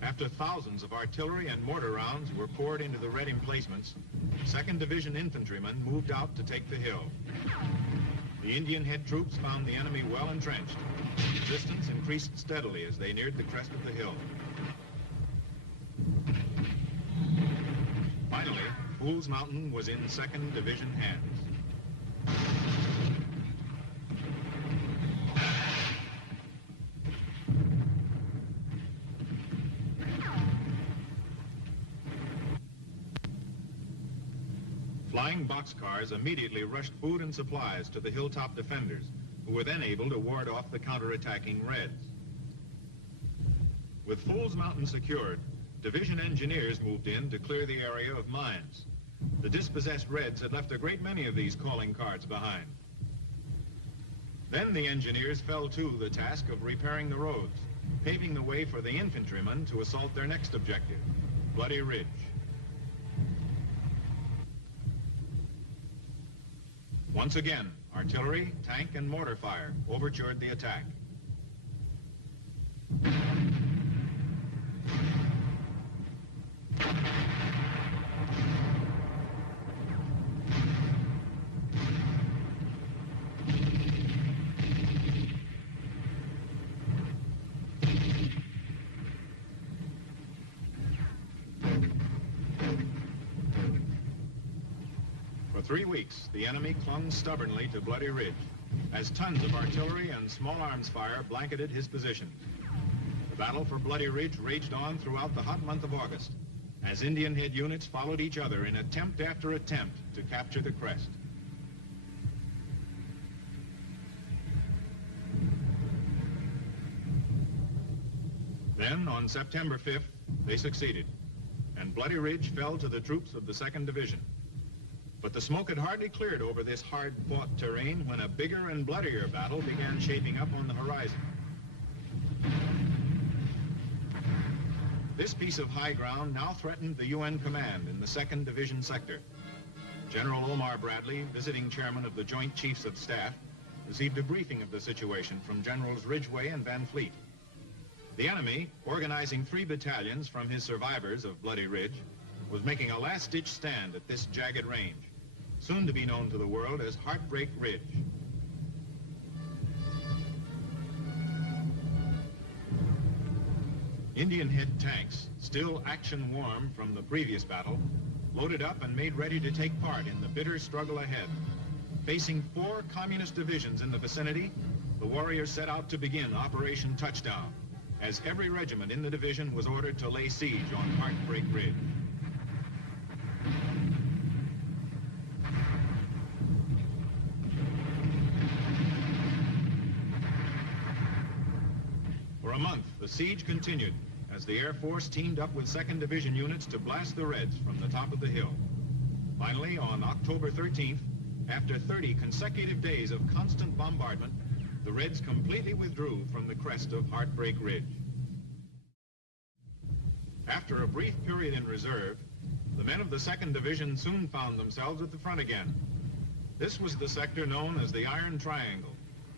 After thousands of artillery and mortar rounds were poured into the Red emplacements, 2nd Division infantrymen moved out to take the hill. The Indian Head troops found the enemy well entrenched. Resistance increased steadily as they neared the crest of the hill. Finally, Fool's Mountain was in 2nd Division hands. Flying boxcars immediately rushed food and supplies to the hilltop defenders, who were then able to ward off the counterattacking Reds. With Fool's Mountain secured, division engineers moved in to clear the area of mines. The dispossessed Reds had left a great many of these calling cards behind. Then the engineers fell to the task of repairing the roads, paving the way for the infantrymen to assault their next objective, Bloody Ridge. Once again, artillery, tank, and mortar fire overtured the attack. For 3 weeks, the enemy clung stubbornly to Bloody Ridge, as tons of artillery and small arms fire blanketed his positions. The battle for Bloody Ridge raged on throughout the hot month of August, as Indian Head units followed each other in attempt after attempt to capture the crest. Then, on September 5th, they succeeded, and Bloody Ridge fell to the troops of the 2nd Division. But the smoke had hardly cleared over this hard-fought terrain when a bigger and bloodier battle began shaping up on the horizon. This piece of high ground now threatened the UN command in the 2nd Division sector. General Omar Bradley, visiting chairman of the Joint Chiefs of Staff, received a briefing of the situation from Generals Ridgway and Van Fleet. The enemy, organizing 3 battalions from his survivors of Bloody Ridge, was making a last-ditch stand at this jagged range, soon to be known to the world as Heartbreak Ridge. Indian Head tanks, still action-warm from the previous battle, loaded up and made ready to take part in the bitter struggle ahead. Facing 4 communist divisions in the vicinity, the warriors set out to begin Operation Touchdown, as every regiment in the division was ordered to lay siege on Heartbreak Ridge. For a month, the siege continued as the Air Force teamed up with 2nd Division units to blast the Reds from the top of the hill. Finally, on October 13th, after 30 consecutive days of constant bombardment, the Reds completely withdrew from the crest of Heartbreak Ridge. After a brief period in reserve, the men of the 2nd Division soon found themselves at the front again. This was the sector known as the Iron Triangle,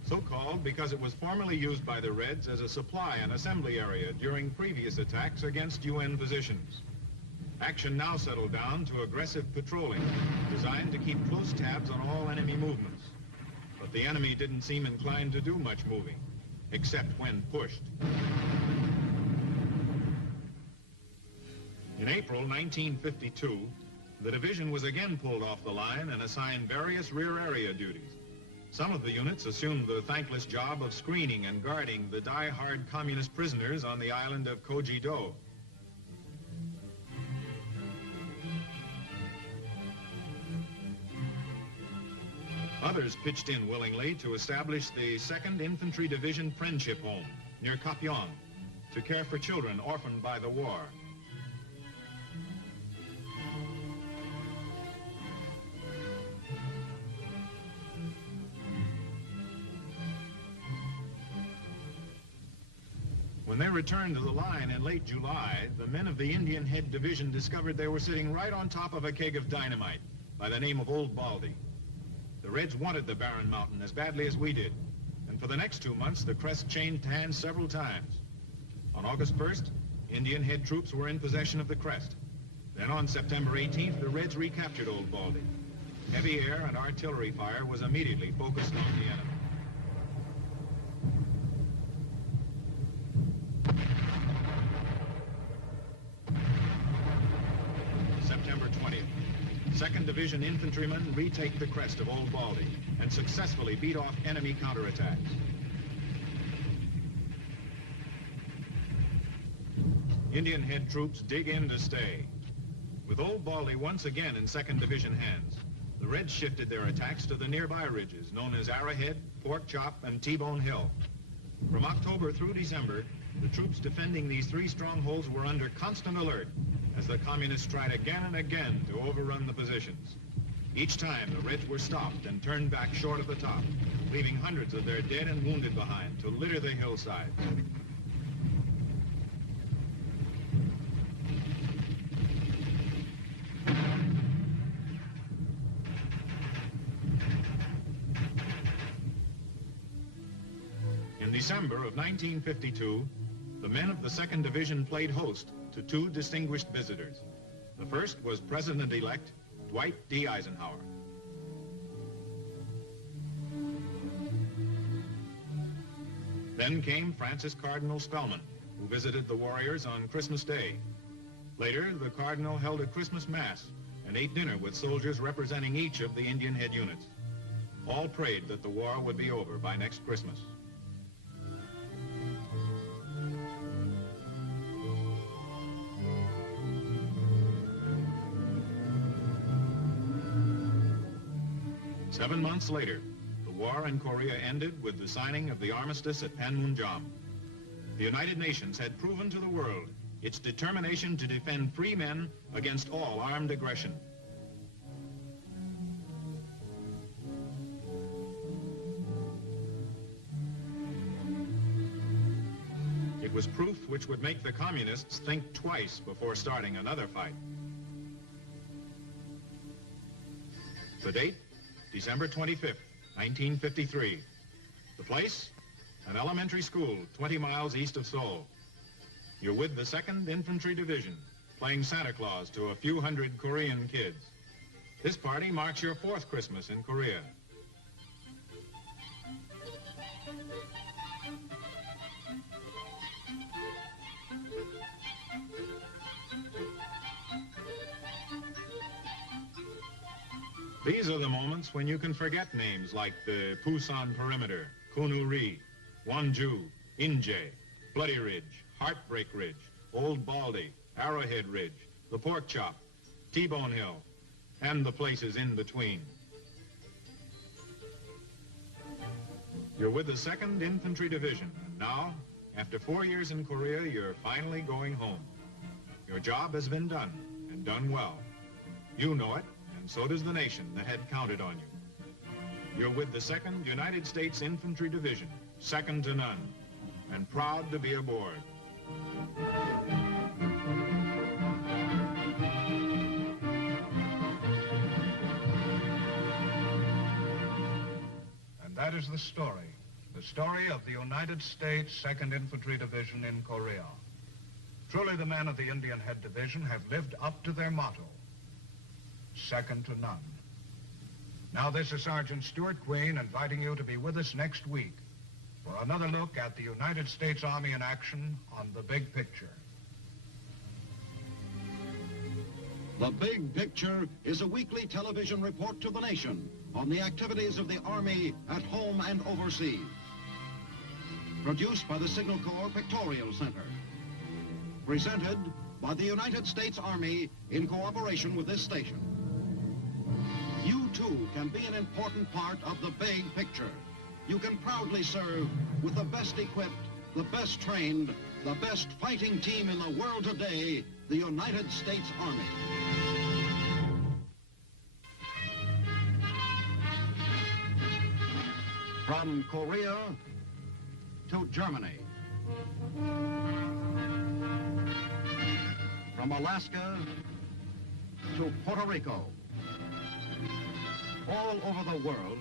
so called because it was formerly used by the Reds as a supply and assembly area during previous attacks against UN positions. Action now settled down to aggressive patrolling, designed to keep close tabs on all enemy movements. But the enemy didn't seem inclined to do much moving, except when pushed. In April 1952, the division was again pulled off the line and assigned various rear area duties. Some of the units assumed the thankless job of screening and guarding the die-hard communist prisoners on the island of Kojido. Others pitched in willingly to establish the 2nd Infantry Division Friendship Home near Kapyong to care for children orphaned by the war. When they returned to the line in late July, the men of the Indian Head Division discovered they were sitting right on top of a keg of dynamite by the name of Old Baldy. The Reds wanted the barren mountain as badly as we did, and for the next 2 months, the crest changed hands several times. On August 1st, Indian Head troops were in possession of the crest. Then on September 18th, the Reds recaptured Old Baldy. Heavy air and artillery fire was immediately focused on the enemy. September 20th. 2nd Division infantrymen retake the crest of Old Baldy and successfully beat off enemy counterattacks. Indian Head troops dig in to stay. With Old Baldy once again in 2nd Division hands, the Reds shifted their attacks to the nearby ridges known as Arrowhead, Pork Chop, and T-Bone Hill. From October through December, the troops defending these 3 strongholds were under constant alert as the communists tried again and again to overrun the positions. Each time, the Reds were stopped and turned back short of the top, leaving hundreds of their dead and wounded behind to litter the hillsides. In December of 1952, the men of the 2nd Division played host to 2 distinguished visitors. The first was President-elect Dwight D. Eisenhower. Then came Francis Cardinal Spellman, who visited the warriors on Christmas Day. Later, the Cardinal held a Christmas Mass and ate dinner with soldiers representing each of the Indian Head units. All prayed that the war would be over by next Christmas. Seven months later, the war in Korea ended with the signing of the armistice at Panmunjom. The United Nations had proven to the world its determination to defend free men against all armed aggression. It was proof which would make the communists think twice before starting another fight. The date? December 25th, 1953. The place? An elementary school 20 miles east of Seoul. You're with the 2nd Infantry Division, playing Santa Claus to a few hundred Korean kids. This party marks your 4th Christmas in Korea. These are the moments when you can forget names like the Pusan Perimeter, Kunu-ri, Wonju, Inje, Bloody Ridge, Heartbreak Ridge, Old Baldy, Arrowhead Ridge, the Pork Chop, T-Bone Hill, and the places in between. You're with the 2nd Infantry Division, and now, after 4 years in Korea, you're finally going home. Your job has been done, and done well. You know it, and so does the nation that had counted on you. You're with the 2nd United States Infantry Division, second to none, and proud to be aboard. And that is the story of the United States 2nd Infantry Division in Korea. Truly, the men of the Indian Head Division have lived up to their motto, second to none. Now, this is Sergeant Stuart Queen inviting you to be with us next week for another look at the United States Army in action on The Big Picture. The Big Picture is a weekly television report to the nation on the activities of the Army at home and overseas. Produced by the Signal Corps Pictorial Center. Presented by the United States Army in cooperation with this station. You too can be an important part of the big picture. You can proudly serve with the best equipped, the best trained, the best fighting team in the world today, the United States Army. From Korea to Germany. From Alaska to Puerto Rico. All over the world,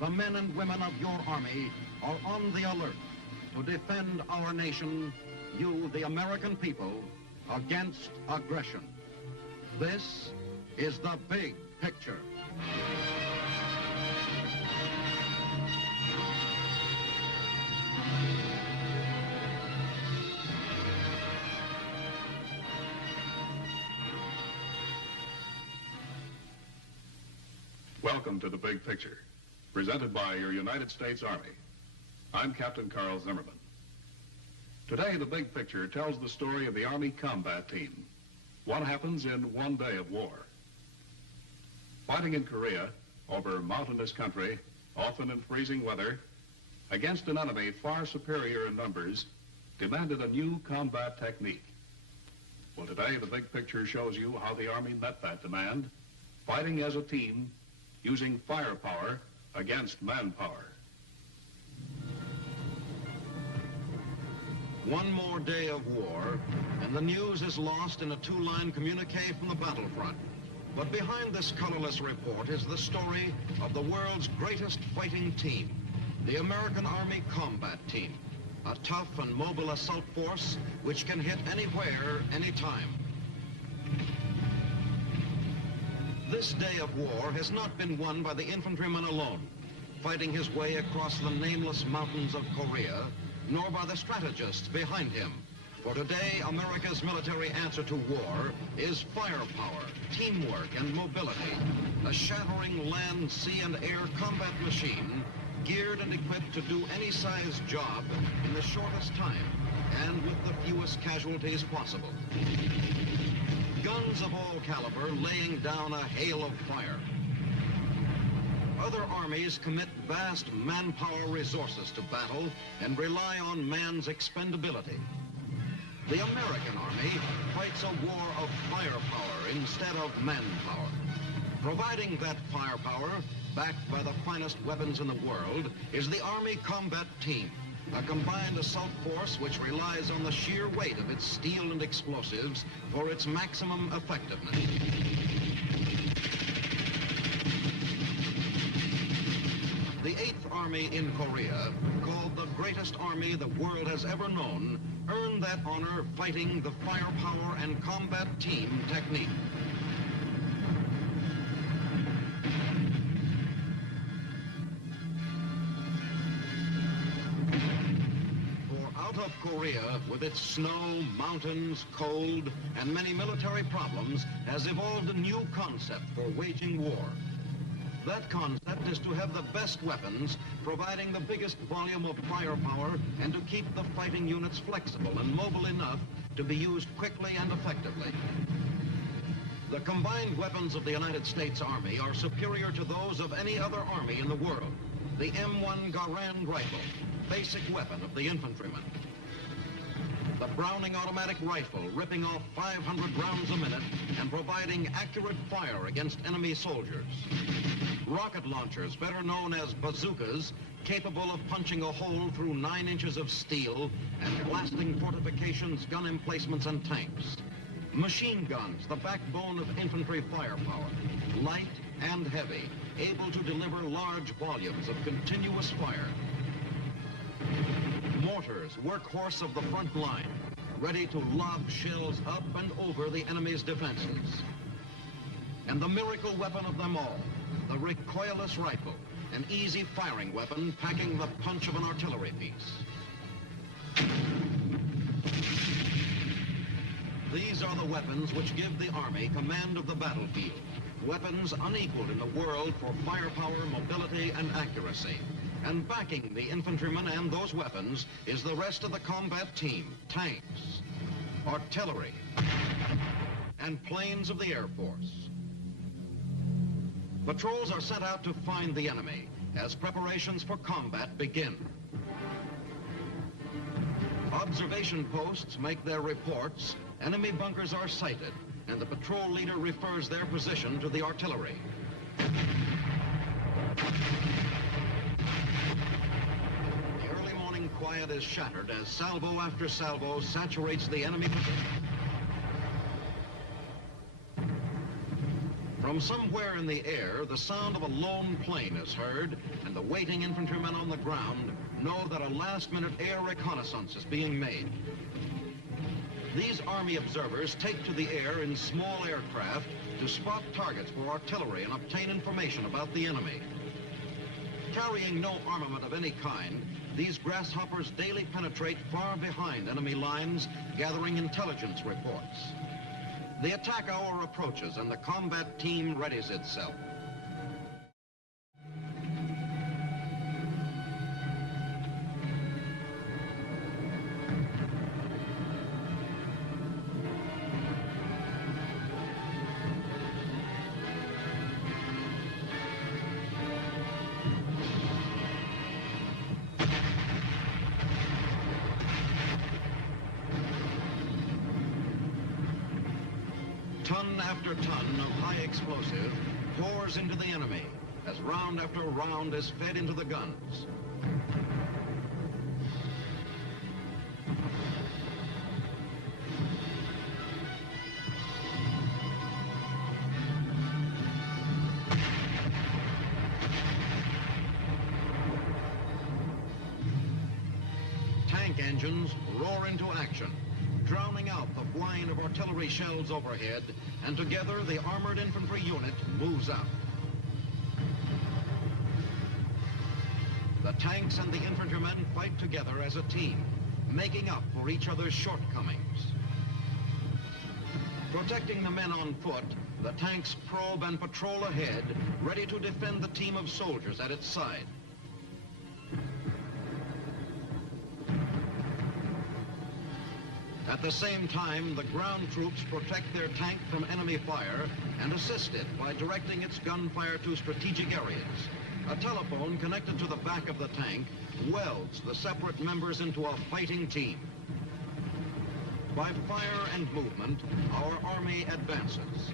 the men and women of your Army are on the alert to defend our nation, you, the American people, against aggression. This is the big picture. Welcome to The Big Picture, presented by your United States Army. I'm Captain Carl Zimmerman. Today, The Big Picture tells the story of the Army Combat Team. What happens in one day of war? Fighting in Korea, over mountainous country, often in freezing weather, against an enemy far superior in numbers, demanded a new combat technique. Well, today, The Big Picture shows you how the Army met that demand, fighting as a team, using firepower against manpower. One more day of war, and the news is lost in a two-line communique from the battlefront. But behind this colorless report is the story of the world's greatest fighting team, the American Army Combat Team, a tough and mobile assault force which can hit anywhere, anytime. This day of war has not been won by the infantryman alone, fighting his way across the nameless mountains of Korea, nor by the strategists behind him. For today, America's military answer to war is firepower, teamwork, and mobility. A shattering land, sea, and air combat machine geared and equipped to do any size job in the shortest time and with the fewest casualties possible. Guns of all caliber laying down a hail of fire. Other armies commit vast manpower resources to battle and rely on man's expendability. The American Army fights a war of firepower instead of manpower. Providing that firepower, backed by the finest weapons in the world, is the Army Combat Team, a combined assault force which relies on the sheer weight of its steel and explosives for its maximum effectiveness. The 8th Army in Korea, called the greatest army the world has ever known, earned that honor fighting the firepower and combat team technique. Out of Korea, with its snow, mountains, cold, and many military problems, has evolved a new concept for waging war. That concept is to have the best weapons, providing the biggest volume of firepower, and to keep the fighting units flexible and mobile enough to be used quickly and effectively. The combined weapons of the United States Army are superior to those of any other army in the world. The M1 Garand rifle, basic weapon of the infantryman. The Browning automatic rifle ripping off 500 rounds a minute and providing accurate fire against enemy soldiers. Rocket launchers, better known as bazookas, capable of punching a hole through 9 inches of steel and blasting fortifications, gun emplacements, and tanks. Machine guns, the backbone of infantry firepower, light and heavy, able to deliver large volumes of continuous fire. Mortars, workhorse of the front line, ready to lob shells up and over the enemy's defenses. And the miracle weapon of them all, the recoilless rifle, an easy firing weapon packing the punch of an artillery piece. These are the weapons which give the Army command of the battlefield, weapons unequaled in the world for firepower, mobility, and accuracy. And backing the infantrymen and those weapons is the rest of the combat team, tanks, artillery, and planes of the Air Force. Patrols are sent out to find the enemy as preparations for combat begin. Observation posts make their reports, enemy bunkers are sighted, and the patrol leader refers their position to the artillery. The early morning quiet is shattered as salvo after salvo saturates the enemy position. From somewhere in the air, the sound of a lone plane is heard, and the waiting infantrymen on the ground know that a last-minute air reconnaissance is being made. These Army observers take to the air in small aircraft to spot targets for artillery and obtain information about the enemy. Carrying no armament of any kind, these grasshoppers daily penetrate far behind enemy lines, gathering intelligence reports. The attack hour approaches and the combat team readies itself. Ton after ton of high explosive pours into the enemy as round after round is fed into the guns. Tank engines roar into action, drowning out the whine of artillery shells overhead, and together the armored infantry unit moves out. The tanks and the infantrymen fight together as a team, making up for each other's shortcomings. Protecting the men on foot, the tanks probe and patrol ahead, ready to defend the team of soldiers at its side. At the same time, the ground troops protect their tank from enemy fire and assist it by directing its gunfire to strategic areas. A telephone connected to the back of the tank welds the separate members into a fighting team. By fire and movement, our Army advances.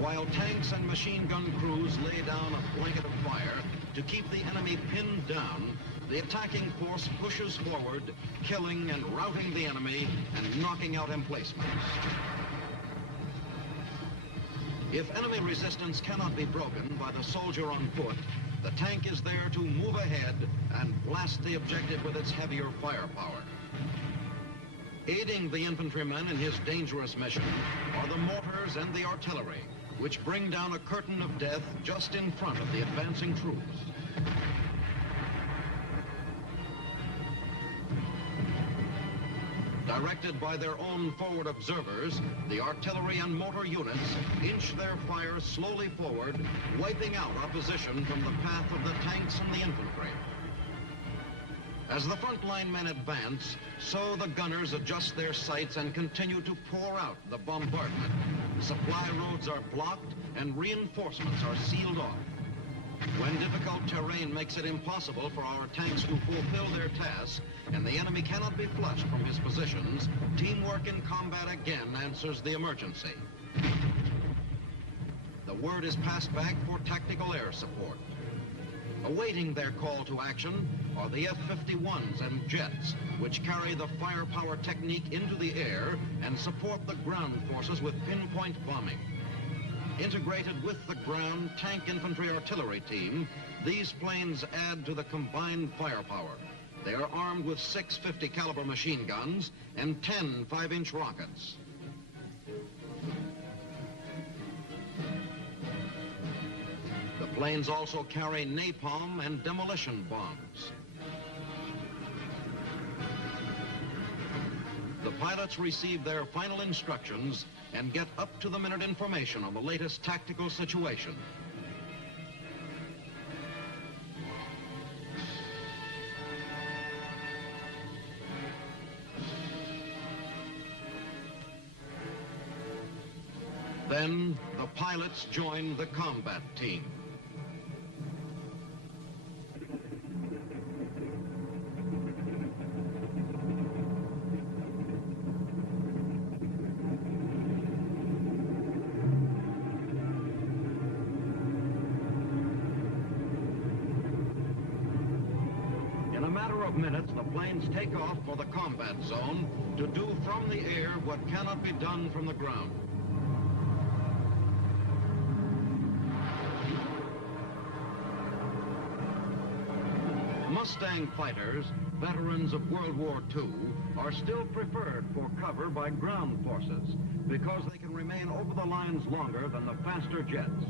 While tanks and machine gun crews lay down a blanket of fire to keep the enemy pinned down, the attacking force pushes forward, killing and routing the enemy and knocking out emplacements. If enemy resistance cannot be broken by the soldier on foot, the tank is there to move ahead and blast the objective with its heavier firepower. Aiding the infantryman in his dangerous mission are the mortars and the artillery, which bring down a curtain of death just in front of the advancing troops. Directed by their own forward observers, the artillery and motor units inch their fire slowly forward, wiping out opposition from the path of the tanks and the infantry. As the frontline men advance, so the gunners adjust their sights and continue to pour out the bombardment. Supply roads are blocked and reinforcements are sealed off. When difficult terrain makes it impossible for our tanks to fulfill their task and the enemy cannot be flushed from his positions, teamwork in combat again answers the emergency. The word is passed back for tactical air support. Awaiting their call to action are the F-51s and jets, which carry the firepower technique into the air and support the ground forces with pinpoint bombing. Integrated with the ground tank infantry artillery team, these planes add to the combined firepower. They are armed with 6 50 caliber machine guns and 10 5-inch rockets. The planes also carry napalm and demolition bombs. The pilots receive their final instructions and get up-to-the-minute information on the latest tactical situation. Then the pilots join the combat team. Minutes, the planes take off for the combat zone to do from the air what cannot be done from the ground. Mustang fighters, veterans of World War II, are still preferred for cover by ground forces because they can remain over the lines longer than the faster jets.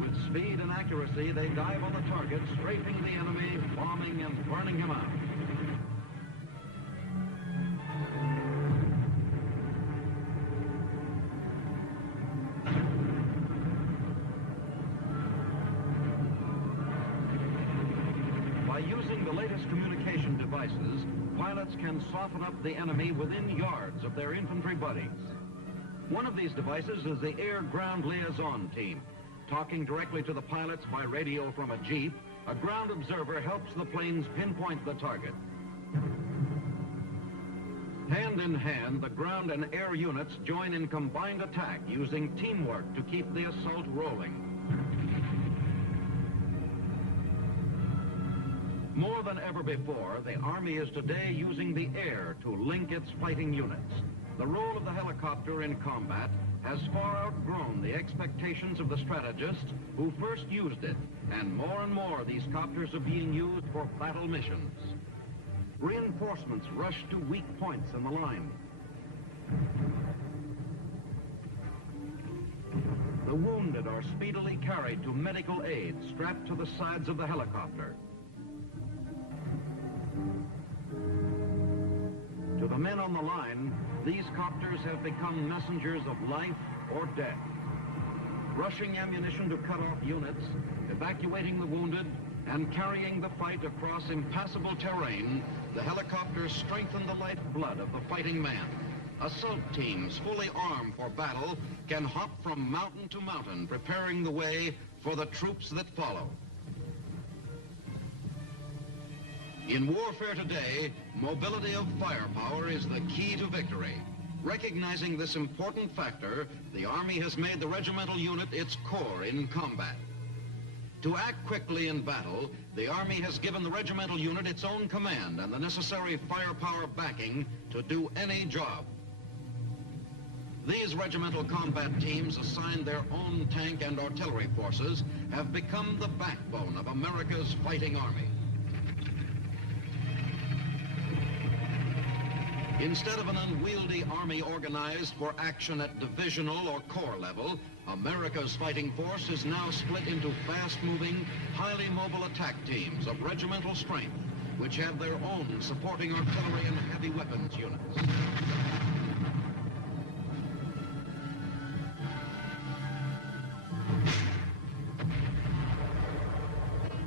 With speed and accuracy, they dive on the target, strafing the enemy, bombing and burning him out. By using the latest communication devices, pilots can soften up the enemy within yards of their infantry buddies. One of these devices is the air-ground liaison team. Talking directly to the pilots by radio from a jeep, a ground observer helps the planes pinpoint the target. Hand in hand, the ground and air units join in combined attack using teamwork to keep the assault rolling. More than ever before, the Army is today using the air to link its fighting units. The role of the helicopter in combat has far outgrown the expectations of the strategists who first used it, and more these copters are being used for battle missions. Reinforcements rush to weak points in the line. The wounded are speedily carried to medical aid strapped to the sides of the helicopter. To the men on the line, these copters have become messengers of life or death. Rushing ammunition to cut off units, evacuating the wounded, and carrying the fight across impassable terrain, the helicopters strengthen the lifeblood of the fighting man. Assault teams, fully armed for battle, can hop from mountain to mountain, preparing the way for the troops that follow. In warfare today, mobility of firepower is the key to victory. Recognizing this important factor, the Army has made the regimental unit its core in combat. To act quickly in battle, the Army has given the regimental unit its own command and the necessary firepower backing to do any job. These regimental combat teams, assigned their own tank and artillery forces, have become the backbone of America's fighting army. Instead of an unwieldy army organized for action at divisional or corps level, America's fighting force is now split into fast-moving, highly mobile attack teams of regimental strength, which have their own supporting artillery and heavy weapons units.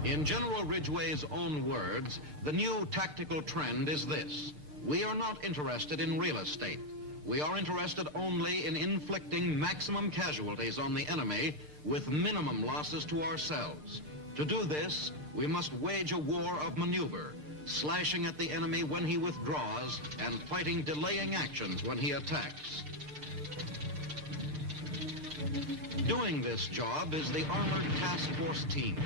In General Ridgway's own words, the new tactical trend is this: we are not interested in real estate. We are interested only in inflicting maximum casualties on the enemy with minimum losses to ourselves. To do this, we must wage a war of maneuver, slashing at the enemy when he withdraws and fighting delaying actions when he attacks. Doing this job is the Armored Task Force Team.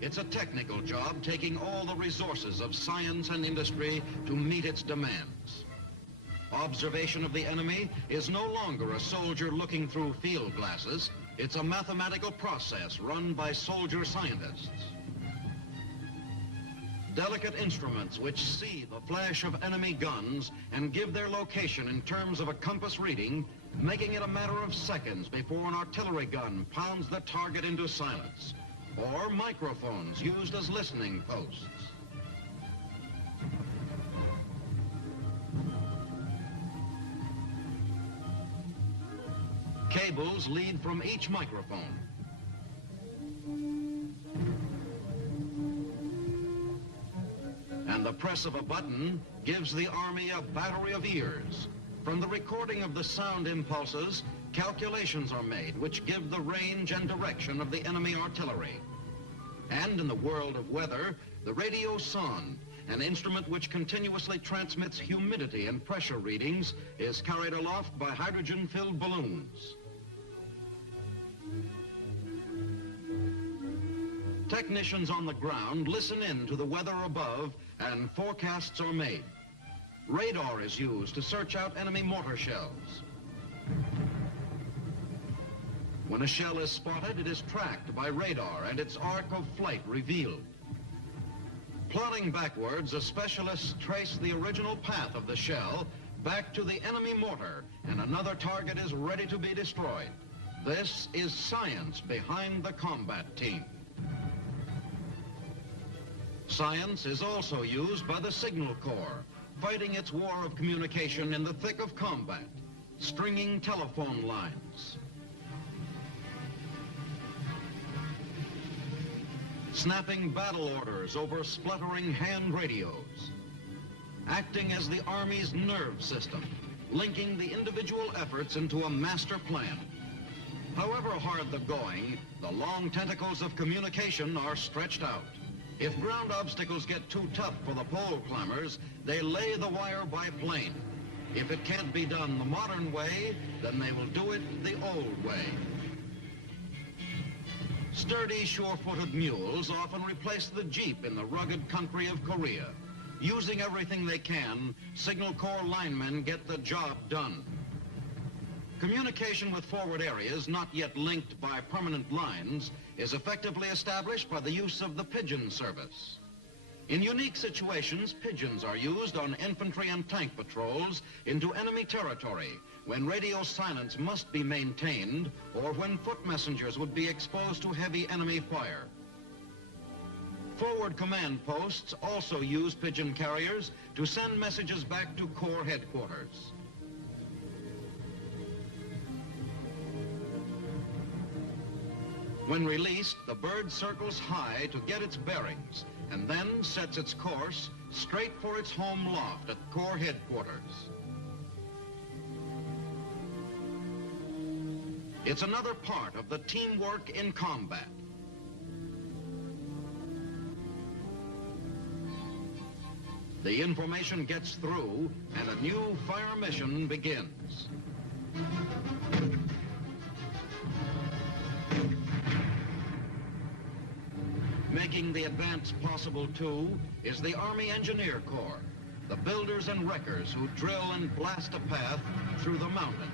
It's a technical job taking all the resources of science and industry to meet its demands. Observation of the enemy is no longer a soldier looking through field glasses. It's a mathematical process run by soldier scientists. Delicate instruments which see the flash of enemy guns and give their location in terms of a compass reading, making it a matter of seconds before an artillery gun pounds the target into silence, or microphones used as listening posts. Cables lead from each microphone. And the press of a button gives the Army a battery of ears. From the recording of the sound impulses, calculations are made which give the range and direction of the enemy artillery. And in the world of weather, the radiosonde, an instrument which continuously transmits humidity and pressure readings, is carried aloft by hydrogen-filled balloons. Technicians on the ground listen in to the weather above, and forecasts are made. Radar is used to search out enemy mortar shells. When a shell is spotted, it is tracked by radar and its arc of flight revealed. Plodding backwards, the specialists trace the original path of the shell back to the enemy mortar, and another target is ready to be destroyed. This is science behind the combat team. Science is also used by the Signal Corps, fighting its war of communication in the thick of combat, stringing telephone lines, snapping battle orders over spluttering hand radios, acting as the Army's nerve system, linking the individual efforts into a master plan. However hard the going, the long tentacles of communication are stretched out. If ground obstacles get too tough for the pole climbers, they lay the wire by plane. If it can't be done the modern way, then they will do it the old way. Sturdy, sure-footed mules often replace the jeep in the rugged country of Korea. Using everything they can, Signal Corps linemen get the job done. Communication with forward areas not yet linked by permanent lines is effectively established by the use of the pigeon service. In unique situations, pigeons are used on infantry and tank patrols into enemy territory when radio silence must be maintained or when foot messengers would be exposed to heavy enemy fire. Forward command posts also use pigeon carriers to send messages back to Corps headquarters. When released, the bird circles high to get its bearings and then sets its course straight for its home loft at Corps headquarters. It's another part of the teamwork in combat. The information gets through and a new fire mission begins. Making the advance possible, too, is the Army Engineer Corps, the builders and wreckers who drill and blast a path through the mountains.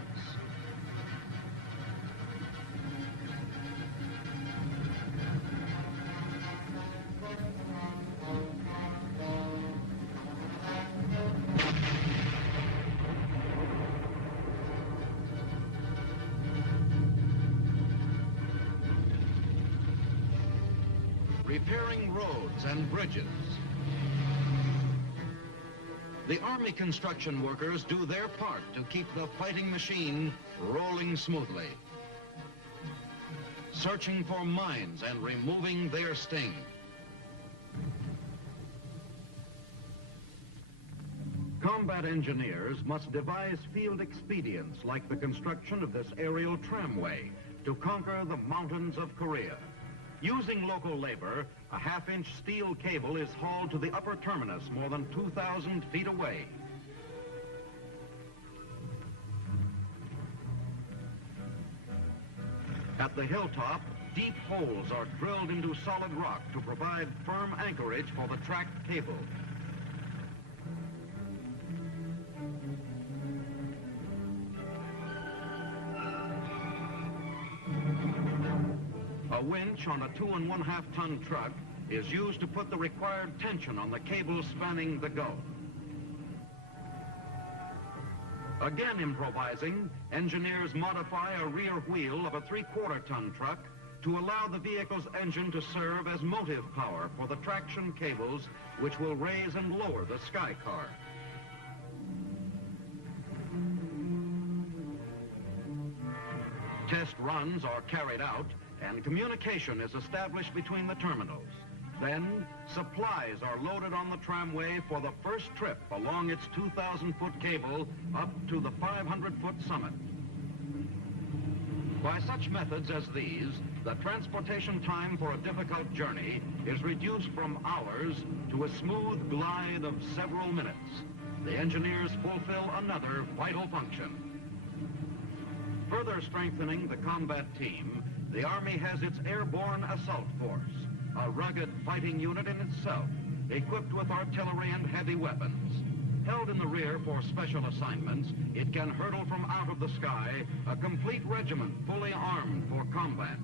Repairing roads and bridges. The Army construction workers do their part to keep the fighting machine rolling smoothly. searching for mines and removing their sting. Combat engineers must devise field expedients like the construction of this aerial tramway to conquer the mountains of Korea. Using local labor, a half-inch steel cable is hauled to the upper terminus more than 2,000 feet away. At the hilltop, deep holes are drilled into solid rock to provide firm anchorage for the tracked cable. A winch on a 2.5-ton truck is used to put the required tension on the cable spanning the gulf. Again improvising, engineers modify a rear wheel of a 3/4-ton truck to allow the vehicle's engine to serve as motive power for the traction cables which will raise and lower the sky car. Test runs are carried out and communication is established between the terminals. Then, supplies are loaded on the tramway for the first trip along its 2,000-foot cable up to the 500-foot summit. By such methods as these, the transportation time for a difficult journey is reduced from hours to a smooth glide of several minutes. The engineers fulfill another vital function. Further strengthening the combat team, the Army has its Airborne Assault Force, a rugged fighting unit in itself, equipped with artillery and heavy weapons. Held in the rear for special assignments, it can hurtle from out of the sky a complete regiment fully armed for combat.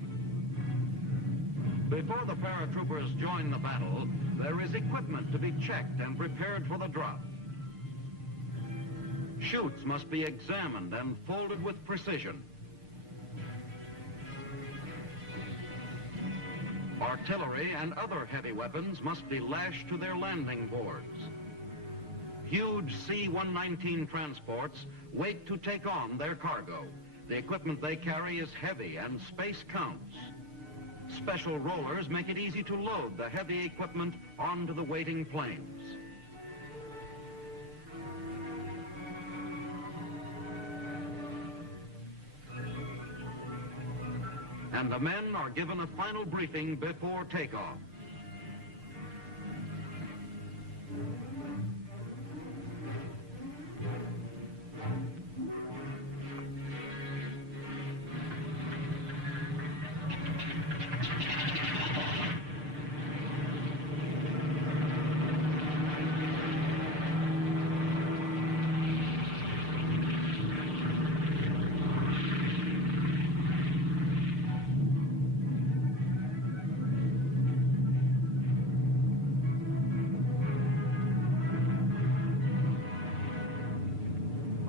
Before the paratroopers join the battle, there is equipment to be checked and prepared for the drop. Chutes must be examined and folded with precision. Artillery and other heavy weapons must be lashed to their landing boards. Huge C-119 transports wait to take on their cargo. The equipment they carry is heavy and space counts. Special rollers make it easy to load the heavy equipment onto the waiting planes. And the men are given a final briefing before takeoff.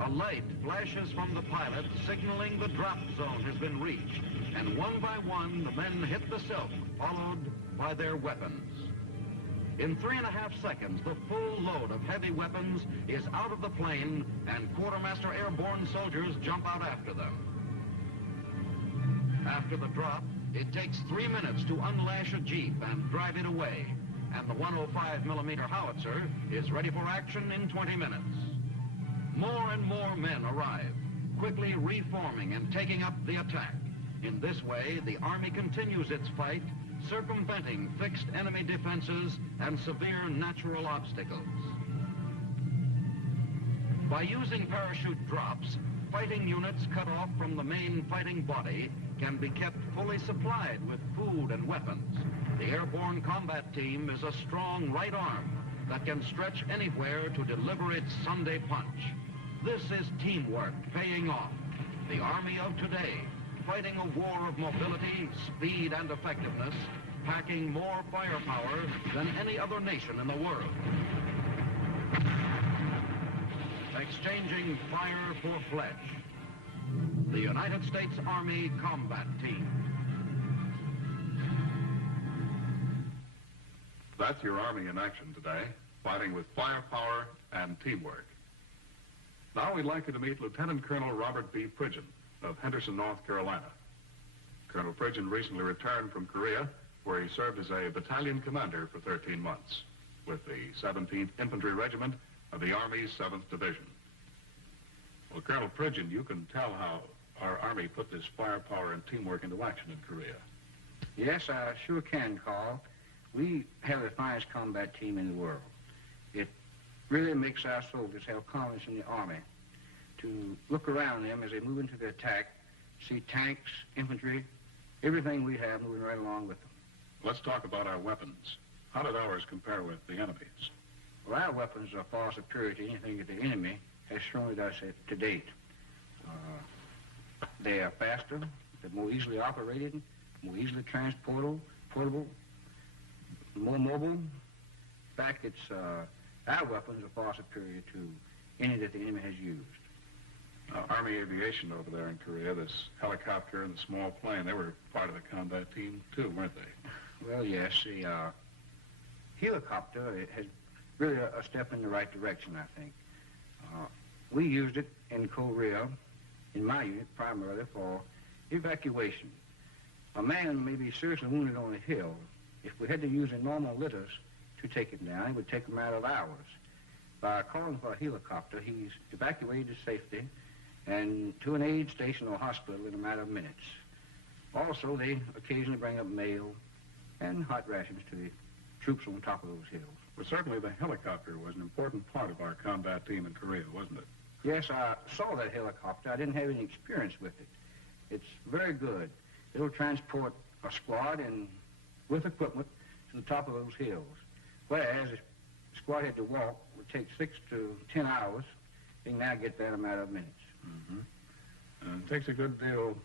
A light flashes from the pilot signaling the drop zone has been reached, and one by one the men hit the silk, followed by their weapons. In 3.5 seconds, the full load of heavy weapons is out of the plane, and Quartermaster Airborne soldiers jump out after them. After the drop, it takes 3 minutes to unlash a Jeep and drive it away, and the 105mm howitzer is ready for action in 20 minutes. More and more men arrive, quickly reforming and taking up the attack. In this way, the Army continues its fight, circumventing fixed enemy defenses and severe natural obstacles. By using parachute drops, fighting units cut off from the main fighting body can be kept fully supplied with food and weapons. The Airborne Combat Team is a strong right arm that can stretch anywhere to deliver its Sunday punch. This is teamwork paying off. The Army of today, fighting a war of mobility, speed, and effectiveness, packing more firepower than any other nation in the world. Exchanging fire for flesh. The United States Army Combat Team. That's your Army in action today, fighting with firepower and teamwork. Now we'd like you to meet Lieutenant Colonel Robert B. Pridgeon of Henderson, North Carolina. Colonel Pridgeon recently returned from Korea, where he served as a battalion commander for 13 months with the 17th Infantry Regiment of the Army's 7th Division. Well, Colonel Pridgeon, you can tell how our Army put this firepower and teamwork into action in Korea. Yes, I sure can, Carl. We have the finest combat team in the world. It really makes our soldiers have confidence in the Army to look around them as they move into the attack, see tanks, infantry, everything we have moving right along with them. Let's talk about our weapons. How did ours compare with the enemy's? Well, our weapons are far superior to anything that the enemy has thrown at us to date. They are faster, they're more easily operated, more easily transportable, portable, more mobile. In fact, our weapons are far superior to any that the enemy has used. Army aviation over there in Korea, this helicopter and the small plane, they were part of the combat team too, weren't they? Well, yes, the helicopter has really a step in the right direction, I think. We used it in Korea, in my unit, primarily for evacuation. A man may be seriously wounded on a hill. If we had to use a normal litters to take him down, it would take a matter of hours. By calling for a helicopter, he's evacuated to safety and to an aid station or hospital in a matter of minutes. Also, they occasionally bring up mail and hot rations to the troops on top of those hills. Well, certainly the helicopter was an important part of our combat team in Korea, wasn't it? Yes, I saw that helicopter. I didn't have any experience with it. It's very good. It'll transport a squad and with equipment to the top of those hills. Whereas a squad had to walk would take 6 to 10 hours. They can now get there in a matter of minutes. Mm-hmm. It takes a good deal of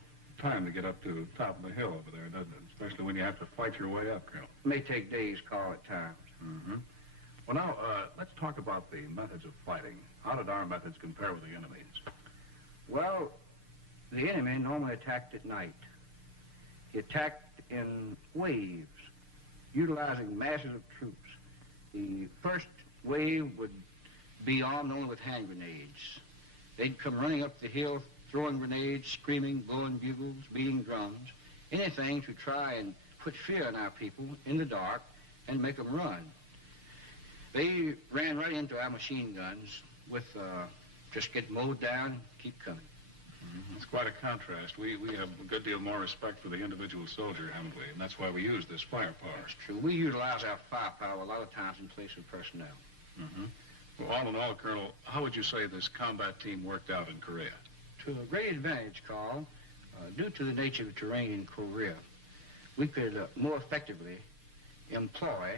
time to get up to the top of the hill over there, doesn't it? Especially when you have to fight your way up, Colonel. It may take days, Carl, at times. Mm-hmm. Well, now, let's talk about the methods of fighting. How did our methods compare with the enemy's? Well, the enemy normally attacked at night. He attacked in waves, utilizing masses of troops. The first wave would be armed only with hand grenades. They'd come running up the hill, throwing grenades, screaming, blowing bugles, beating drums, anything to try and put fear in our people in the dark and make them run. They ran right into our machine guns with just get mowed down and keep coming. Mm-hmm. It's quite a contrast. We have a good deal more respect for the individual soldier, haven't we? And that's why we use this firepower. That's true. We utilize our firepower a lot of times in place of personnel. Mm-hmm. Well, all in all, Colonel, how would you say this combat team worked out in Korea? To a great advantage, Carl. Due to the nature of the terrain in Korea, we could more effectively employ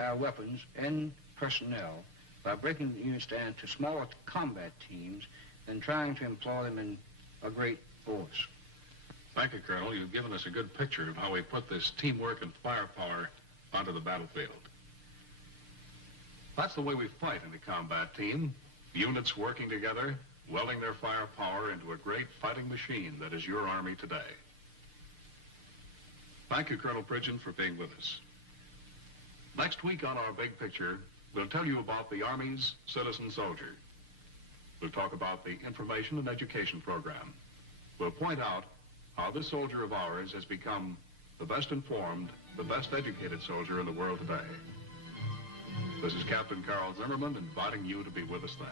our weapons and personnel by breaking the units down to smaller combat teams than trying to employ them in a great force. Thank you, Colonel. You've given us a good picture of how we put this teamwork and firepower onto the battlefield. That's the way we fight in a combat team. Units working together, welding their firepower into a great fighting machine that is your Army today. Thank you, Colonel Pridgeon, for being with us. Next week on our Big Picture, we'll tell you about the Army's citizen soldier. We'll talk about the information and education program. We'll point out how this soldier of ours has become the best informed, the best educated soldier in the world today. This is Captain Carl Zimmerman inviting you to be with us then.